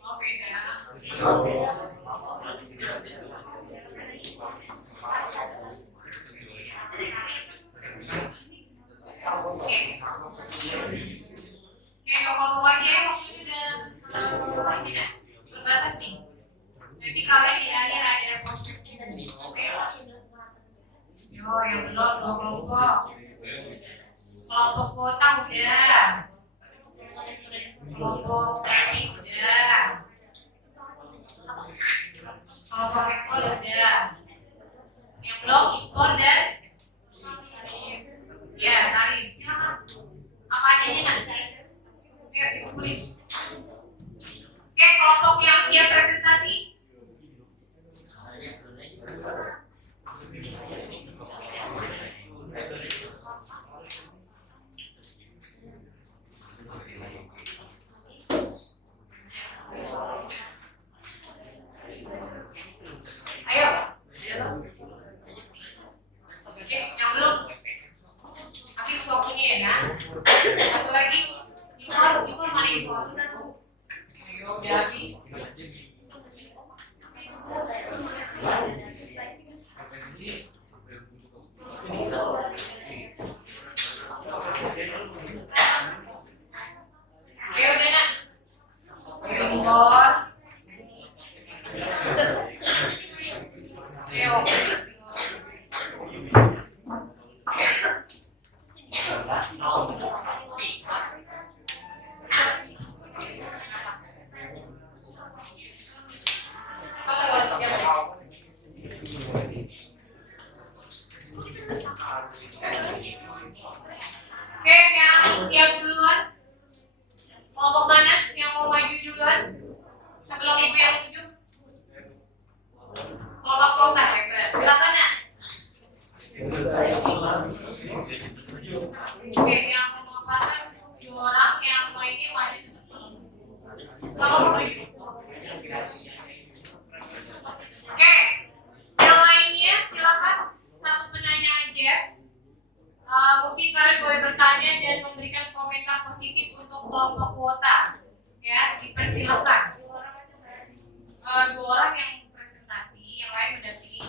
Oh, beda. Oke. Oke, kalau lagi ya waktunya udah tidak terbatas nih. Jadi kalian di akhir ada proses juga. Oke. Yo, yang belum 2 kelompok. Kelompok kota udah. Kelompok Dami udah. Kelompok ekspor udah. Yang belum impor dan ya, tarik. Silakan. Apa adanya nanti. Oke, dikumpulin. Oke, kelompok yang siap presentasi. Ayo. Oke, yang belum. Habis waktunya ya, nah. Satu lagi. Impor mana impor? Oke, yang siap duluan? Kelompok mana yang mau maju duluan? Sebelum ibu yang nunjuk? Kelompok Sultan, silakan ya. Oke, yang memaparkan untuk 2 orang yang mau ini maju sebelum. Kelompok maju. Oke, yang lainnya silakan 1 penanya aja. Mungkin kalian boleh bertanya dan memberikan komentar positif untuk kelompok kuota. Ya, dipersilakan. 2 orang yang presentasi, yang lain mendampingi.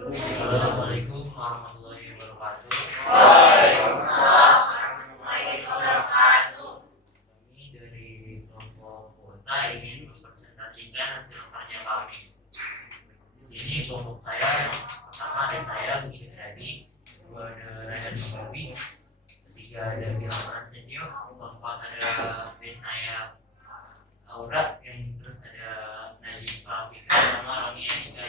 Assalamualaikum warahmatullahi wabarakatuh. Waalaikumsalam warahmatullahi wabarakatuh. Kami dari kelompok kuota ingin mempresentasikan hasil karya kami. Di sini kelompok saya yang pertama ada saya Budi Tadi, kedua ada Ryan Mabawi, ketiga ada Bilang Prasetyo, keempat ada saya Aura, yang terus ada Najib Fahmika sama Roni Aika.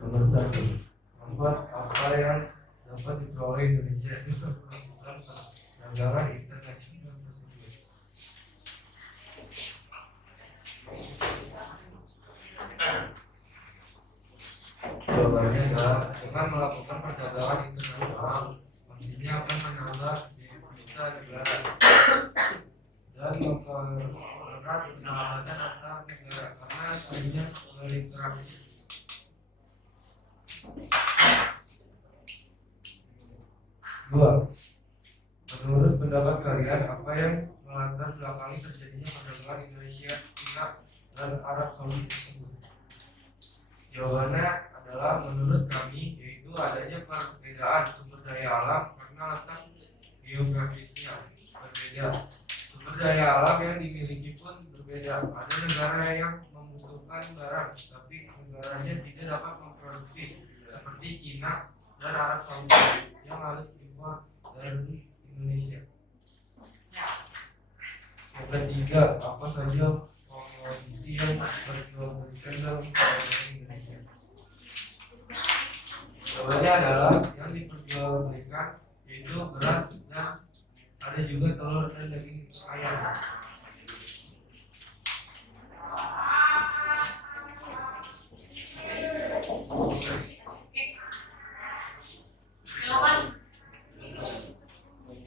Nomor 1, membuat apa yang dapat diperoleh Indonesia itu melakukan perdagangan internasional tersebut. Jawabannya adalah dengan melakukan perdagangan internasional, nantinya akan menambah devisa negara dan mempererat persahabatan antar negara karena banyak berinteraksi. Dua, menurut pendapat kalian apa yang melatar belakangi terjadinya perdagangan Indonesia, Cina, dan Arab Saudi tersebut? Jawabannya adalah menurut kami yaitu adanya perbedaan sumber daya alam karena letak geografisnya berbeda. Sumber daya alam yang dimiliki pun berbeda. Ada negara yang membutuhkan barang tapi negaranya tidak dapat memproduksi seperti Cina dan Arab Saudi yang harus impor dari Indonesia. Yang ketiga, apa saja komoditi yang diperjualbelikan dalam perdagangan Indonesia? Jawabannya adalah yang diperjualbelikan yaitu beras dan ada juga telur dan daging ayam. Silakan.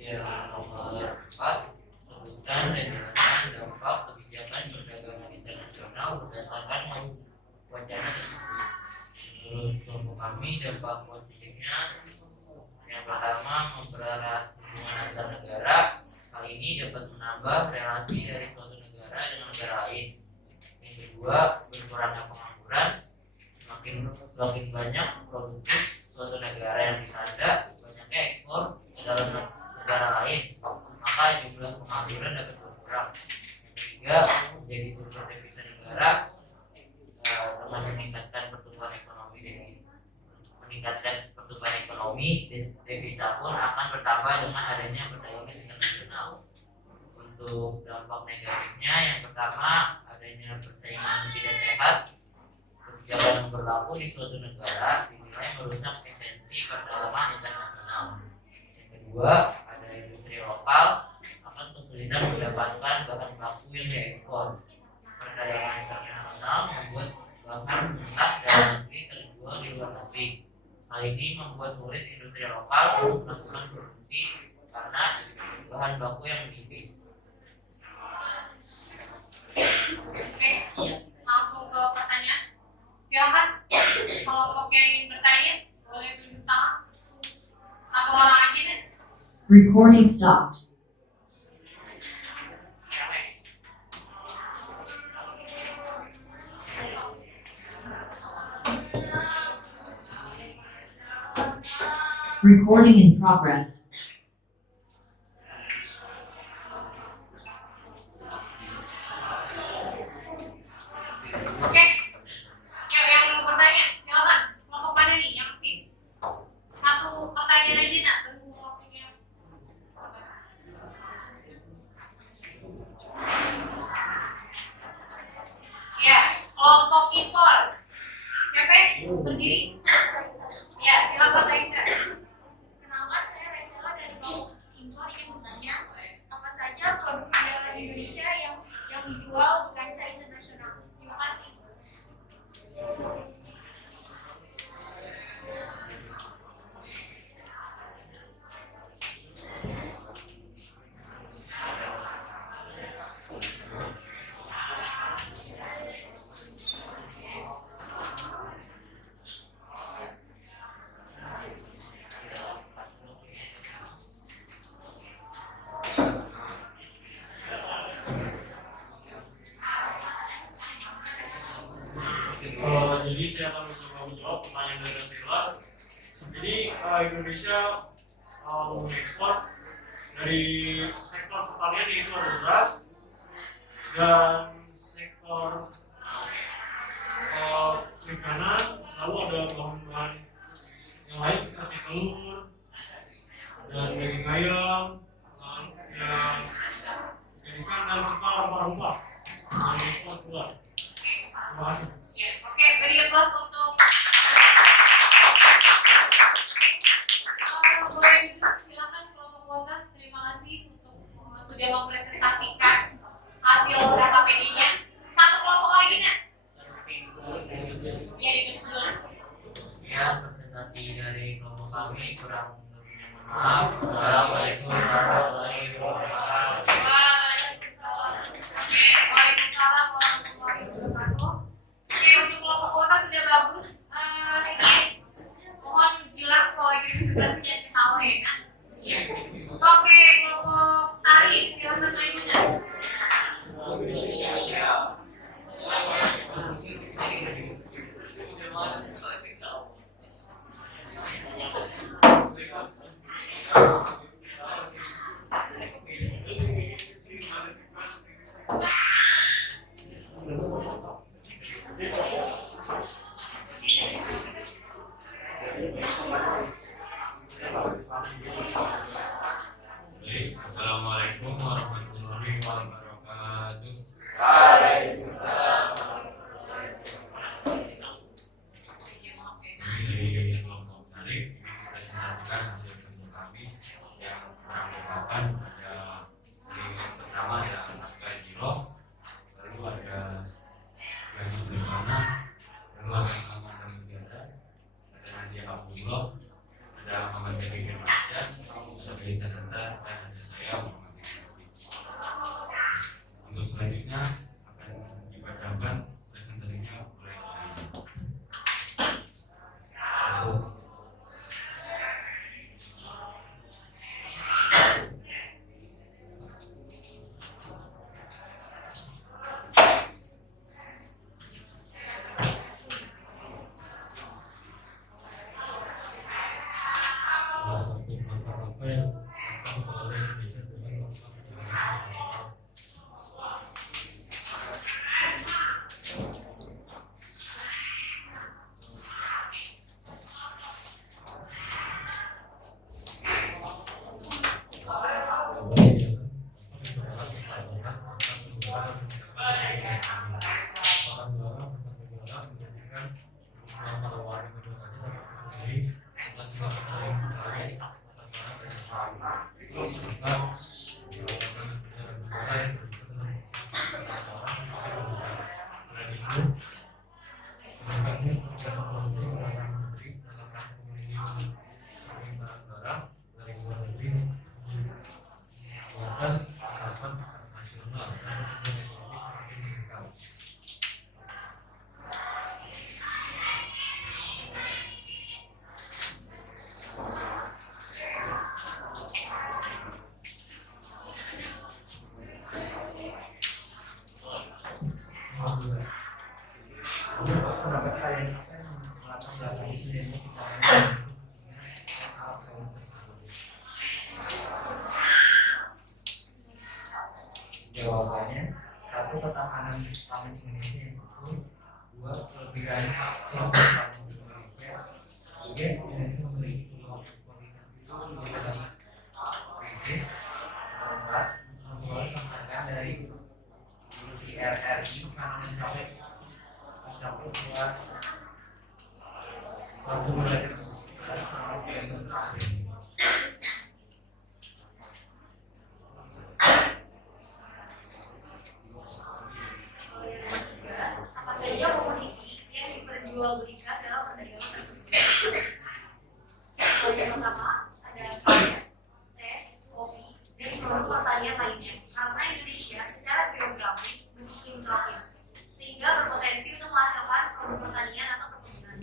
Yang nomor 4, sebutkan dan jelaskan dampak kebijakan perdagangan internasional berdasarkan wacana tersebut. Menurut kelompok kami, dampak positifnya yang pertama mempererat hubungan antar negara. Hal ini dapat menambah relasi dari suatu negara dengan negara lain. Yang kedua, berkurangnya pengangguran. Semakin banyak produktif suatu negara yang dikanda, banyaknya ekspor ke dalam negara lain, maka jumlah pengangguran dapat berkurang. Yang ketiga, menjadi sumber devisa negara dengan meningkatkan pertumbuhan ekonomi, devisa pun akan bertambah dengan adanya perdagangan internasional. Untuk dampak negatifnya, yang pertama adanya persaingan tidak sehat. Kebijakan yang berlaku di suatu negara dinilai merusak esensi perdagangan internasional. Yang kedua, ada industri lokal akan kesulitan mendapatkan bahan baku yang diekspor. Perdagangan internasional membuat bahan mentah dalam negeri terjual di luar negeri. Hal ini membuat sulit industri pekerja lokal untuk melakukan produksi karena bahan baku yang menipis. Oke, langsung ke pertanyaan. Silakan kelompok yang ingin bertanya boleh tunjuk tangan. Satu orang aja deh. Recording stopped. Recording in progress. Oke, yang mau bertanya silakan. Kelompok mana nih yang aktif? Satu pertanyaan aja nak. Tunggu waktunya. Ya, kelompok impor. Siapa? Berdiri. Ya, silakan Raisa. Kenalkan, saya Raisela dari kelompok impor yang bertanya apa saja produk andalan Indonesia yang dijual di kancah internasional. Terima kasih. Jadi saya akan mencoba menjawab pertanyaan dari Rasila. Jadi Indonesia mengekspor dari sektor pertanian yaitu ada beras dan sektor perikanan, lalu ada bahan-bahan yang lain seperti telur dan daging ayam, yang ikan dan serta rempah-rempah yang ekspor keluar. Terima kasih. Ya, oke, beri aplaus untuk boleh silakan kelompok kuota. Terima kasih untuk sudah mempresentasikan hasil KPD-nya. Satu kelompok lagi nak. Ya, ditutup dulu. Ya, presentasi dari kelompok kami kurang lebihnya mohon maaf. Assalamualaikum warahmatullahi wabarakatuh. Oke, waalaikumsalam warahmatullahi wabarakatuh. Oke, untuk kelompok kuota sudah bagus. Mohon bilang kalau lagi presentasi jangan ketawa ya nak. Ya. Oke, kelompok tari silakan maju nak. Assalamualaikum warahmatullahi wabarakatuh. Dari kelompok tarif ini presentasikan hasil kerja kami yang merupakan pada pertama ada harga kilo, lalu ada gaji sederhana, lalu ada keamanan negara, ada Nadia Abdullah, ada Muhammad Jadi Firmansyah, ada Isa Danta, dan ada saya Muhammad Fikri. Untuk selanjutnya akan dibacakan presentasinya oleh saya. Salah satu apa yang dilakukan oleh Indonesia dengan melakukan jawabannya 1. Ketahanan pangan Indonesia yang utuh. 2. Kelebihan kelompok pangan di Indonesia. 3. Indonesia memiliki peluang ekspor ikan hiu di dalam krisis. 4. Memperoleh penghargaan dari UTRRI karena mencapai luas sumber dari sama film terakhir. Apa saja komoditi yang diperjualbelikan dalam perdagangan tersebut? Yang pertama ada teh, kopi, dan produk pertanian lainnya. Karena Indonesia secara geografis mungkin tropis, sehingga berpotensi untuk menghasilkan produk pertanian atau perkebunan.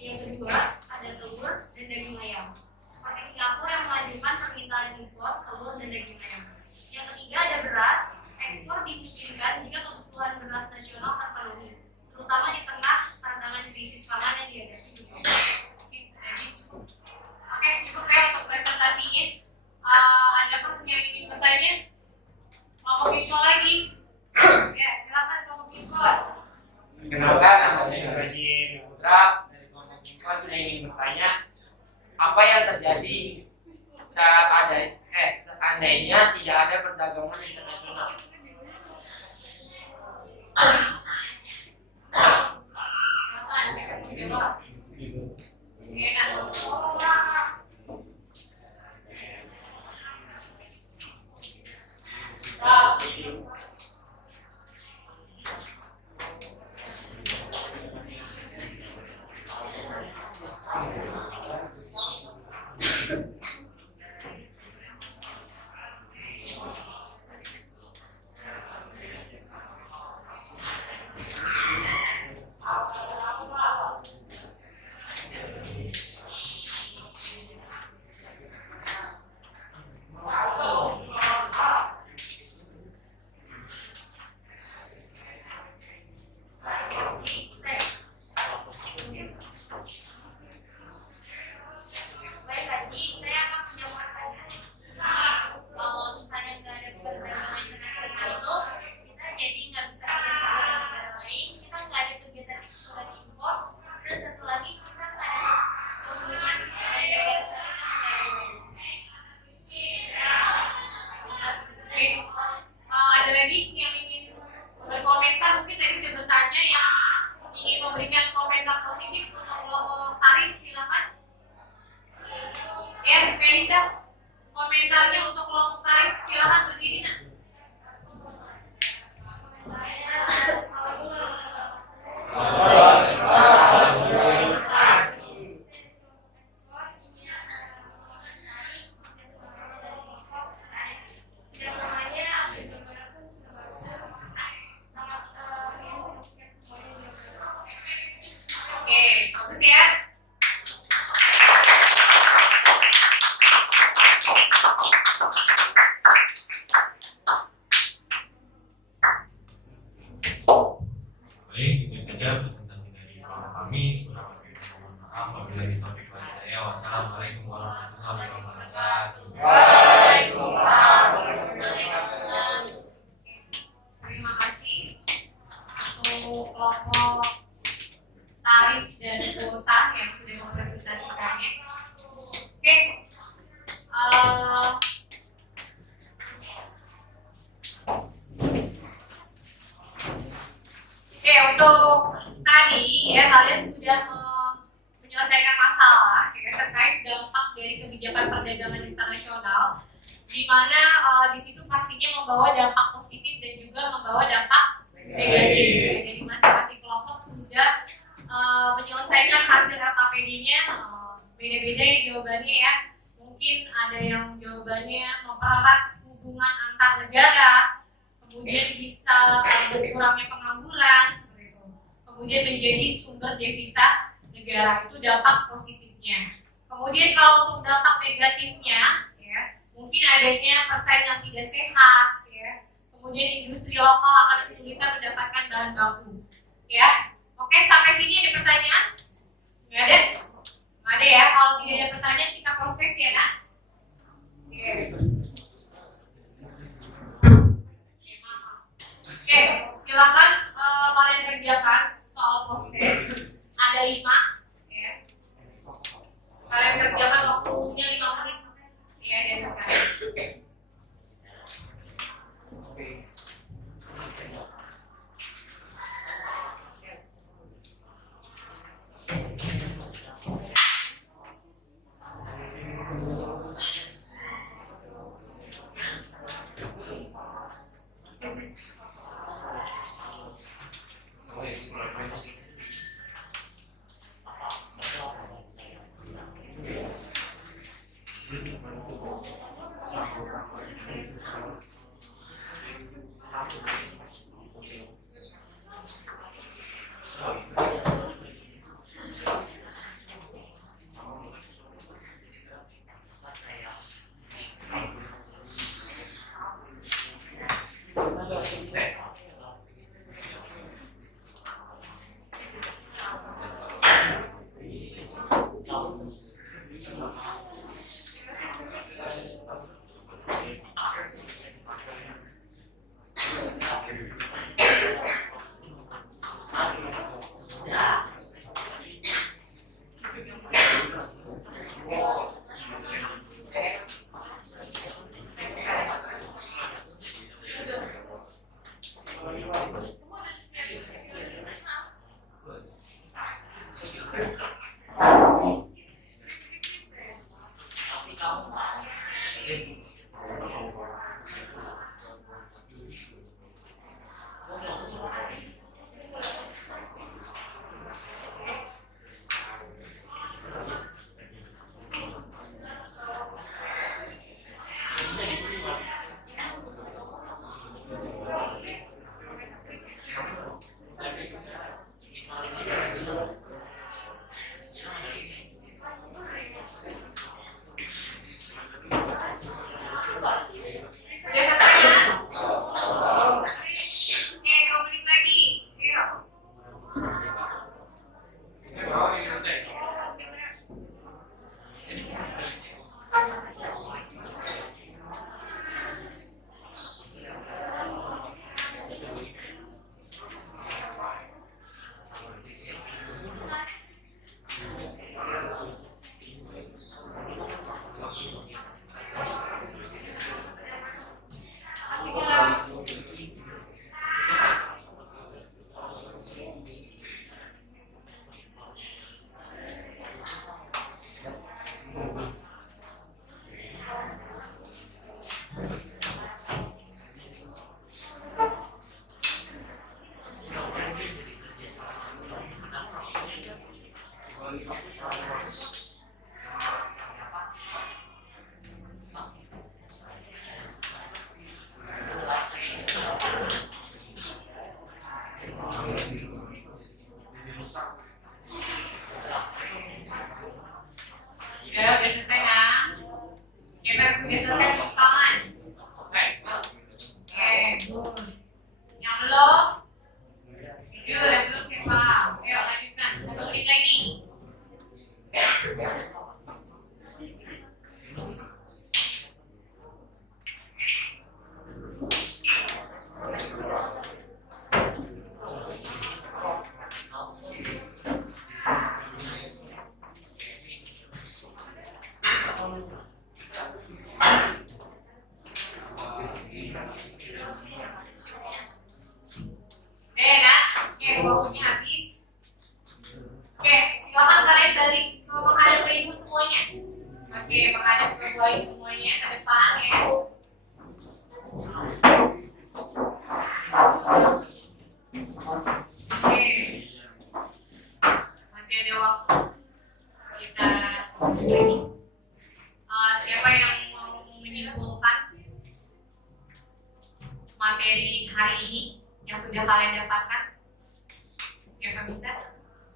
Yang kedua ada telur dan daging ayam, seperti Singapura yang mengajukan permintaan impor telur dan daging ayam. Yang ketiga ada beras, ekspor dimungkinkan jika kebutuhan beras nasional terpenuhi, terutama di tengah tantangan krisis pangan yang dihadapi dunia. Oke, cukup ya untuk presentasinya. Ada apa yang ingin bertanya? Mau info lagi? Ya, silakan mau info. Kenalkan, nama saya Rajin Putra dari kelompok impor. Saya ingin bertanya, apa yang terjadi seandainya tidak ada perdagangan internasional? Silakan, siapa mau jawab? Oke, nah. Untuk tadi ya kalian sudah menyelesaikan masalah ya, terkait dampak dari kebijakan perdagangan internasional, di mana di situ pastinya membawa dampak positif dan juga membawa dampak negatif. Ya. Dari masing-masing kelompok sudah menyelesaikan hasil LKPD-nya, beda-beda ya jawabannya ya. Mungkin ada yang jawabannya mempererat hubungan antar negara, kemudian bisa berkurangnya pengangguran, kemudian menjadi sumber devisa negara, itu dampak positifnya. Kemudian kalau untuk dampak negatifnya, ya, mungkin adanya persaingan tidak sehat, ya. Kemudian industri lokal akan kesulitan mendapatkan bahan baku, ya. Oke, sampai sini ada pertanyaan? Nggak ada? Nggak ada ya. Kalau tidak ada pertanyaan kita proses ya, nak. Oke. Udah selesai ya? Oke, 2 menit lagi. Ayo. Udah selesai kan? Oke, udah selesai tepuk tangan. Oke, good. Yang belum? Jujur, yang belum siapa? Ayo lanjutkan, 1 menit lagi. Oke, waktunya habis. Oke, silakan kalian balik ke menghadap ke ibu semuanya. Oke, menghadap ke Bu Ayu semuanya ke depan ya. Oke, masih ada waktu sekitar 1 menit lagi. Siapa yang mau menyimpulkan materi hari ini yang sudah kalian dapatkan? Siapa bisa?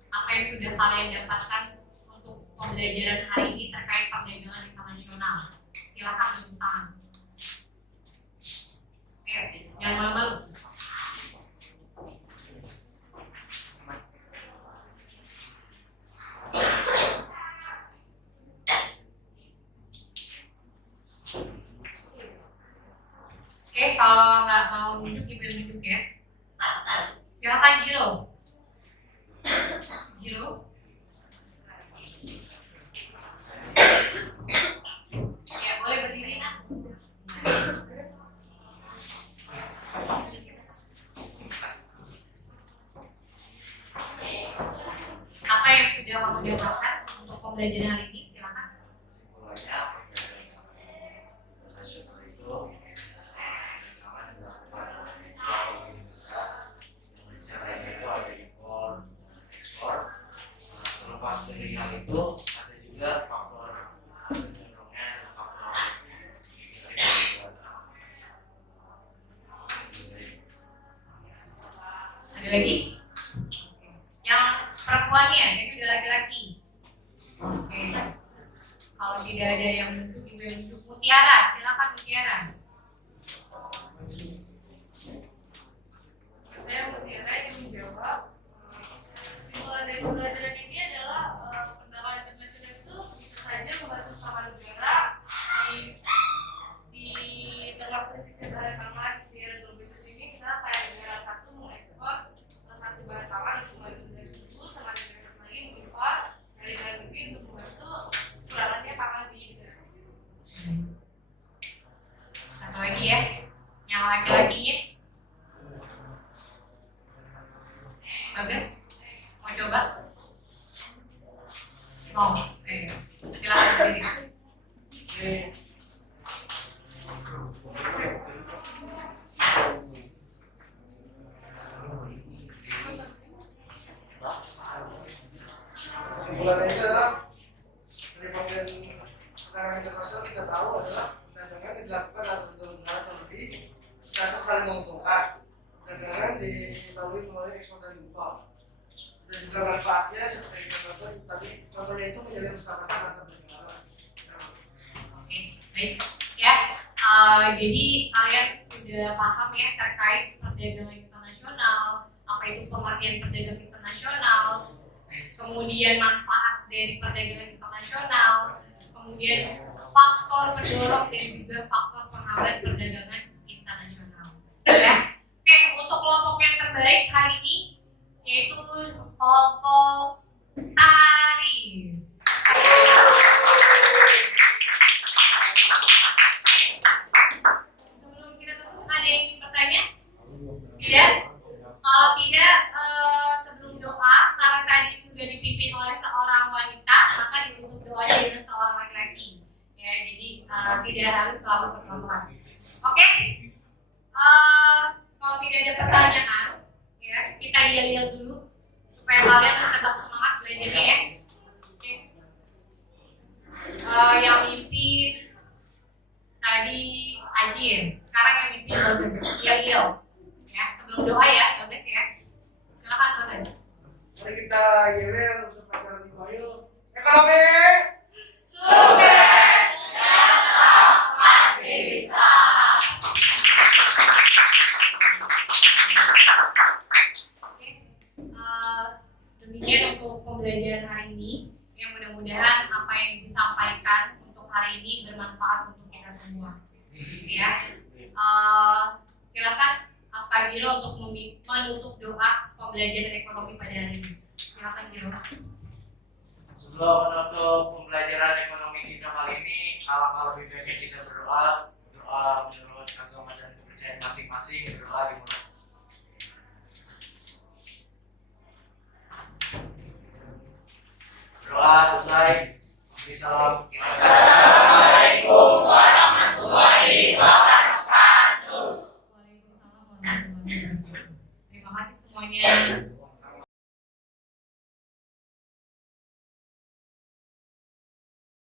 Apa yang sudah kalian dapatkan untuk pembelajaran hari ini terkait perdagangan internasional? Silakan tunjuk tangan. Ayo, jangan malu-malu. Oke, kalau nggak mau nunjuk, ibu yang nunjuk ya. Silakan Jiro. Ya, boleh berdiri nak. Apa yang sudah kamu dapatkan untuk pembelajaran hari ini? Silakan. Kesimpulannya perdagangan nasional itu perdagangan dilakukan oleh dua negara yang rencananya itu ada impor ekspor. Terlepas dari hal itu ada juga faktor dorongan faktor Ada lagi? Yang perempuannya, jadi udah laki-laki. Oke. Kalau tidak ada yang nunjuk, ibu yang nunjuk. Mutiara, silakan Mutiara. Saya Mutiara yang menjawab. Kesimpulan dari pembelajaran ini adalah perdagangan internasional itu bisa saja membantu sama negara di tengah krisis bahan pangan di era global bisnis ini. Misalnya kayak negara satu mau ekspor satu bahan pangan untuk membantu negara tersebut, sama negara satu lagi mengimpor dari dalam negeri untuk membantu kekurangannya pangan di negara tersebut. Satu lagi ya, yang laki-lakinya. Bagus, mau coba? Mau, silakan sendiri. dilakukan antara dua negara atau lebih dasar saling menguntungkan. Perdagangan dilalui melalui ekspor dan impor. Dan juga manfaatnya seperti kita tonton tadi, contohnya itu menjadi persahabatan antar negara. Oke, baik ya. Jadi kalian sudah paham ya terkait perdagangan internasional, apa itu pengertian perdagangan internasional, kemudian manfaat dari perdagangan internasional, kemudian faktor pendorong dan juga faktor penghambat perdagangan internasional. Ya. Oke, untuk kelompok yang terbaik hari ini yaitu kelompok tari. Sebelum kita tutup, ada yang ingin bertanya? Tidak? Kalau tidak, sebelum doa, karena tadi sudah dipimpin oleh seorang wanita, maka ditutup doanya dengan seorang laki-laki. Ya, jadi tidak harus selalu keperluan. Oke? Kalau tidak ada pertanyaan, ya kita yel-yel dulu supaya kalian tetap semangat belajarnya ya. Oke. Yang mimpin tadi Ajin, sekarang yang mimpin Bagas, yel-yel. Ya, sebelum doa ya, Bagas ya. Silakan Bagas. Mari kita yel untuk pelajaran itu. Ayo, ekonomi. Sukses datang pasti bisa. Oke, demikian untuk pembelajaran hari ini. Ya, mudah-mudahan apa yang disampaikan untuk hari ini bermanfaat untuk kita semua. Ya, silakan Afkar Giro untuk menutup doa pembelajaran ekonomi pada hari ini. Silakan Giro. Sebelum menutup pembelajaran ekonomi kita kali ini, alangkah lebih baiknya kita berdoa menurut agama dan kepercayaan masing-masing. Berdoa dimulai. Doa selesai. Salam. Assalamualaikum warahmatullahi wabarakatuh. Waalaikumsalam warahmatullahi wabarakatuh. Terima kasih semuanya.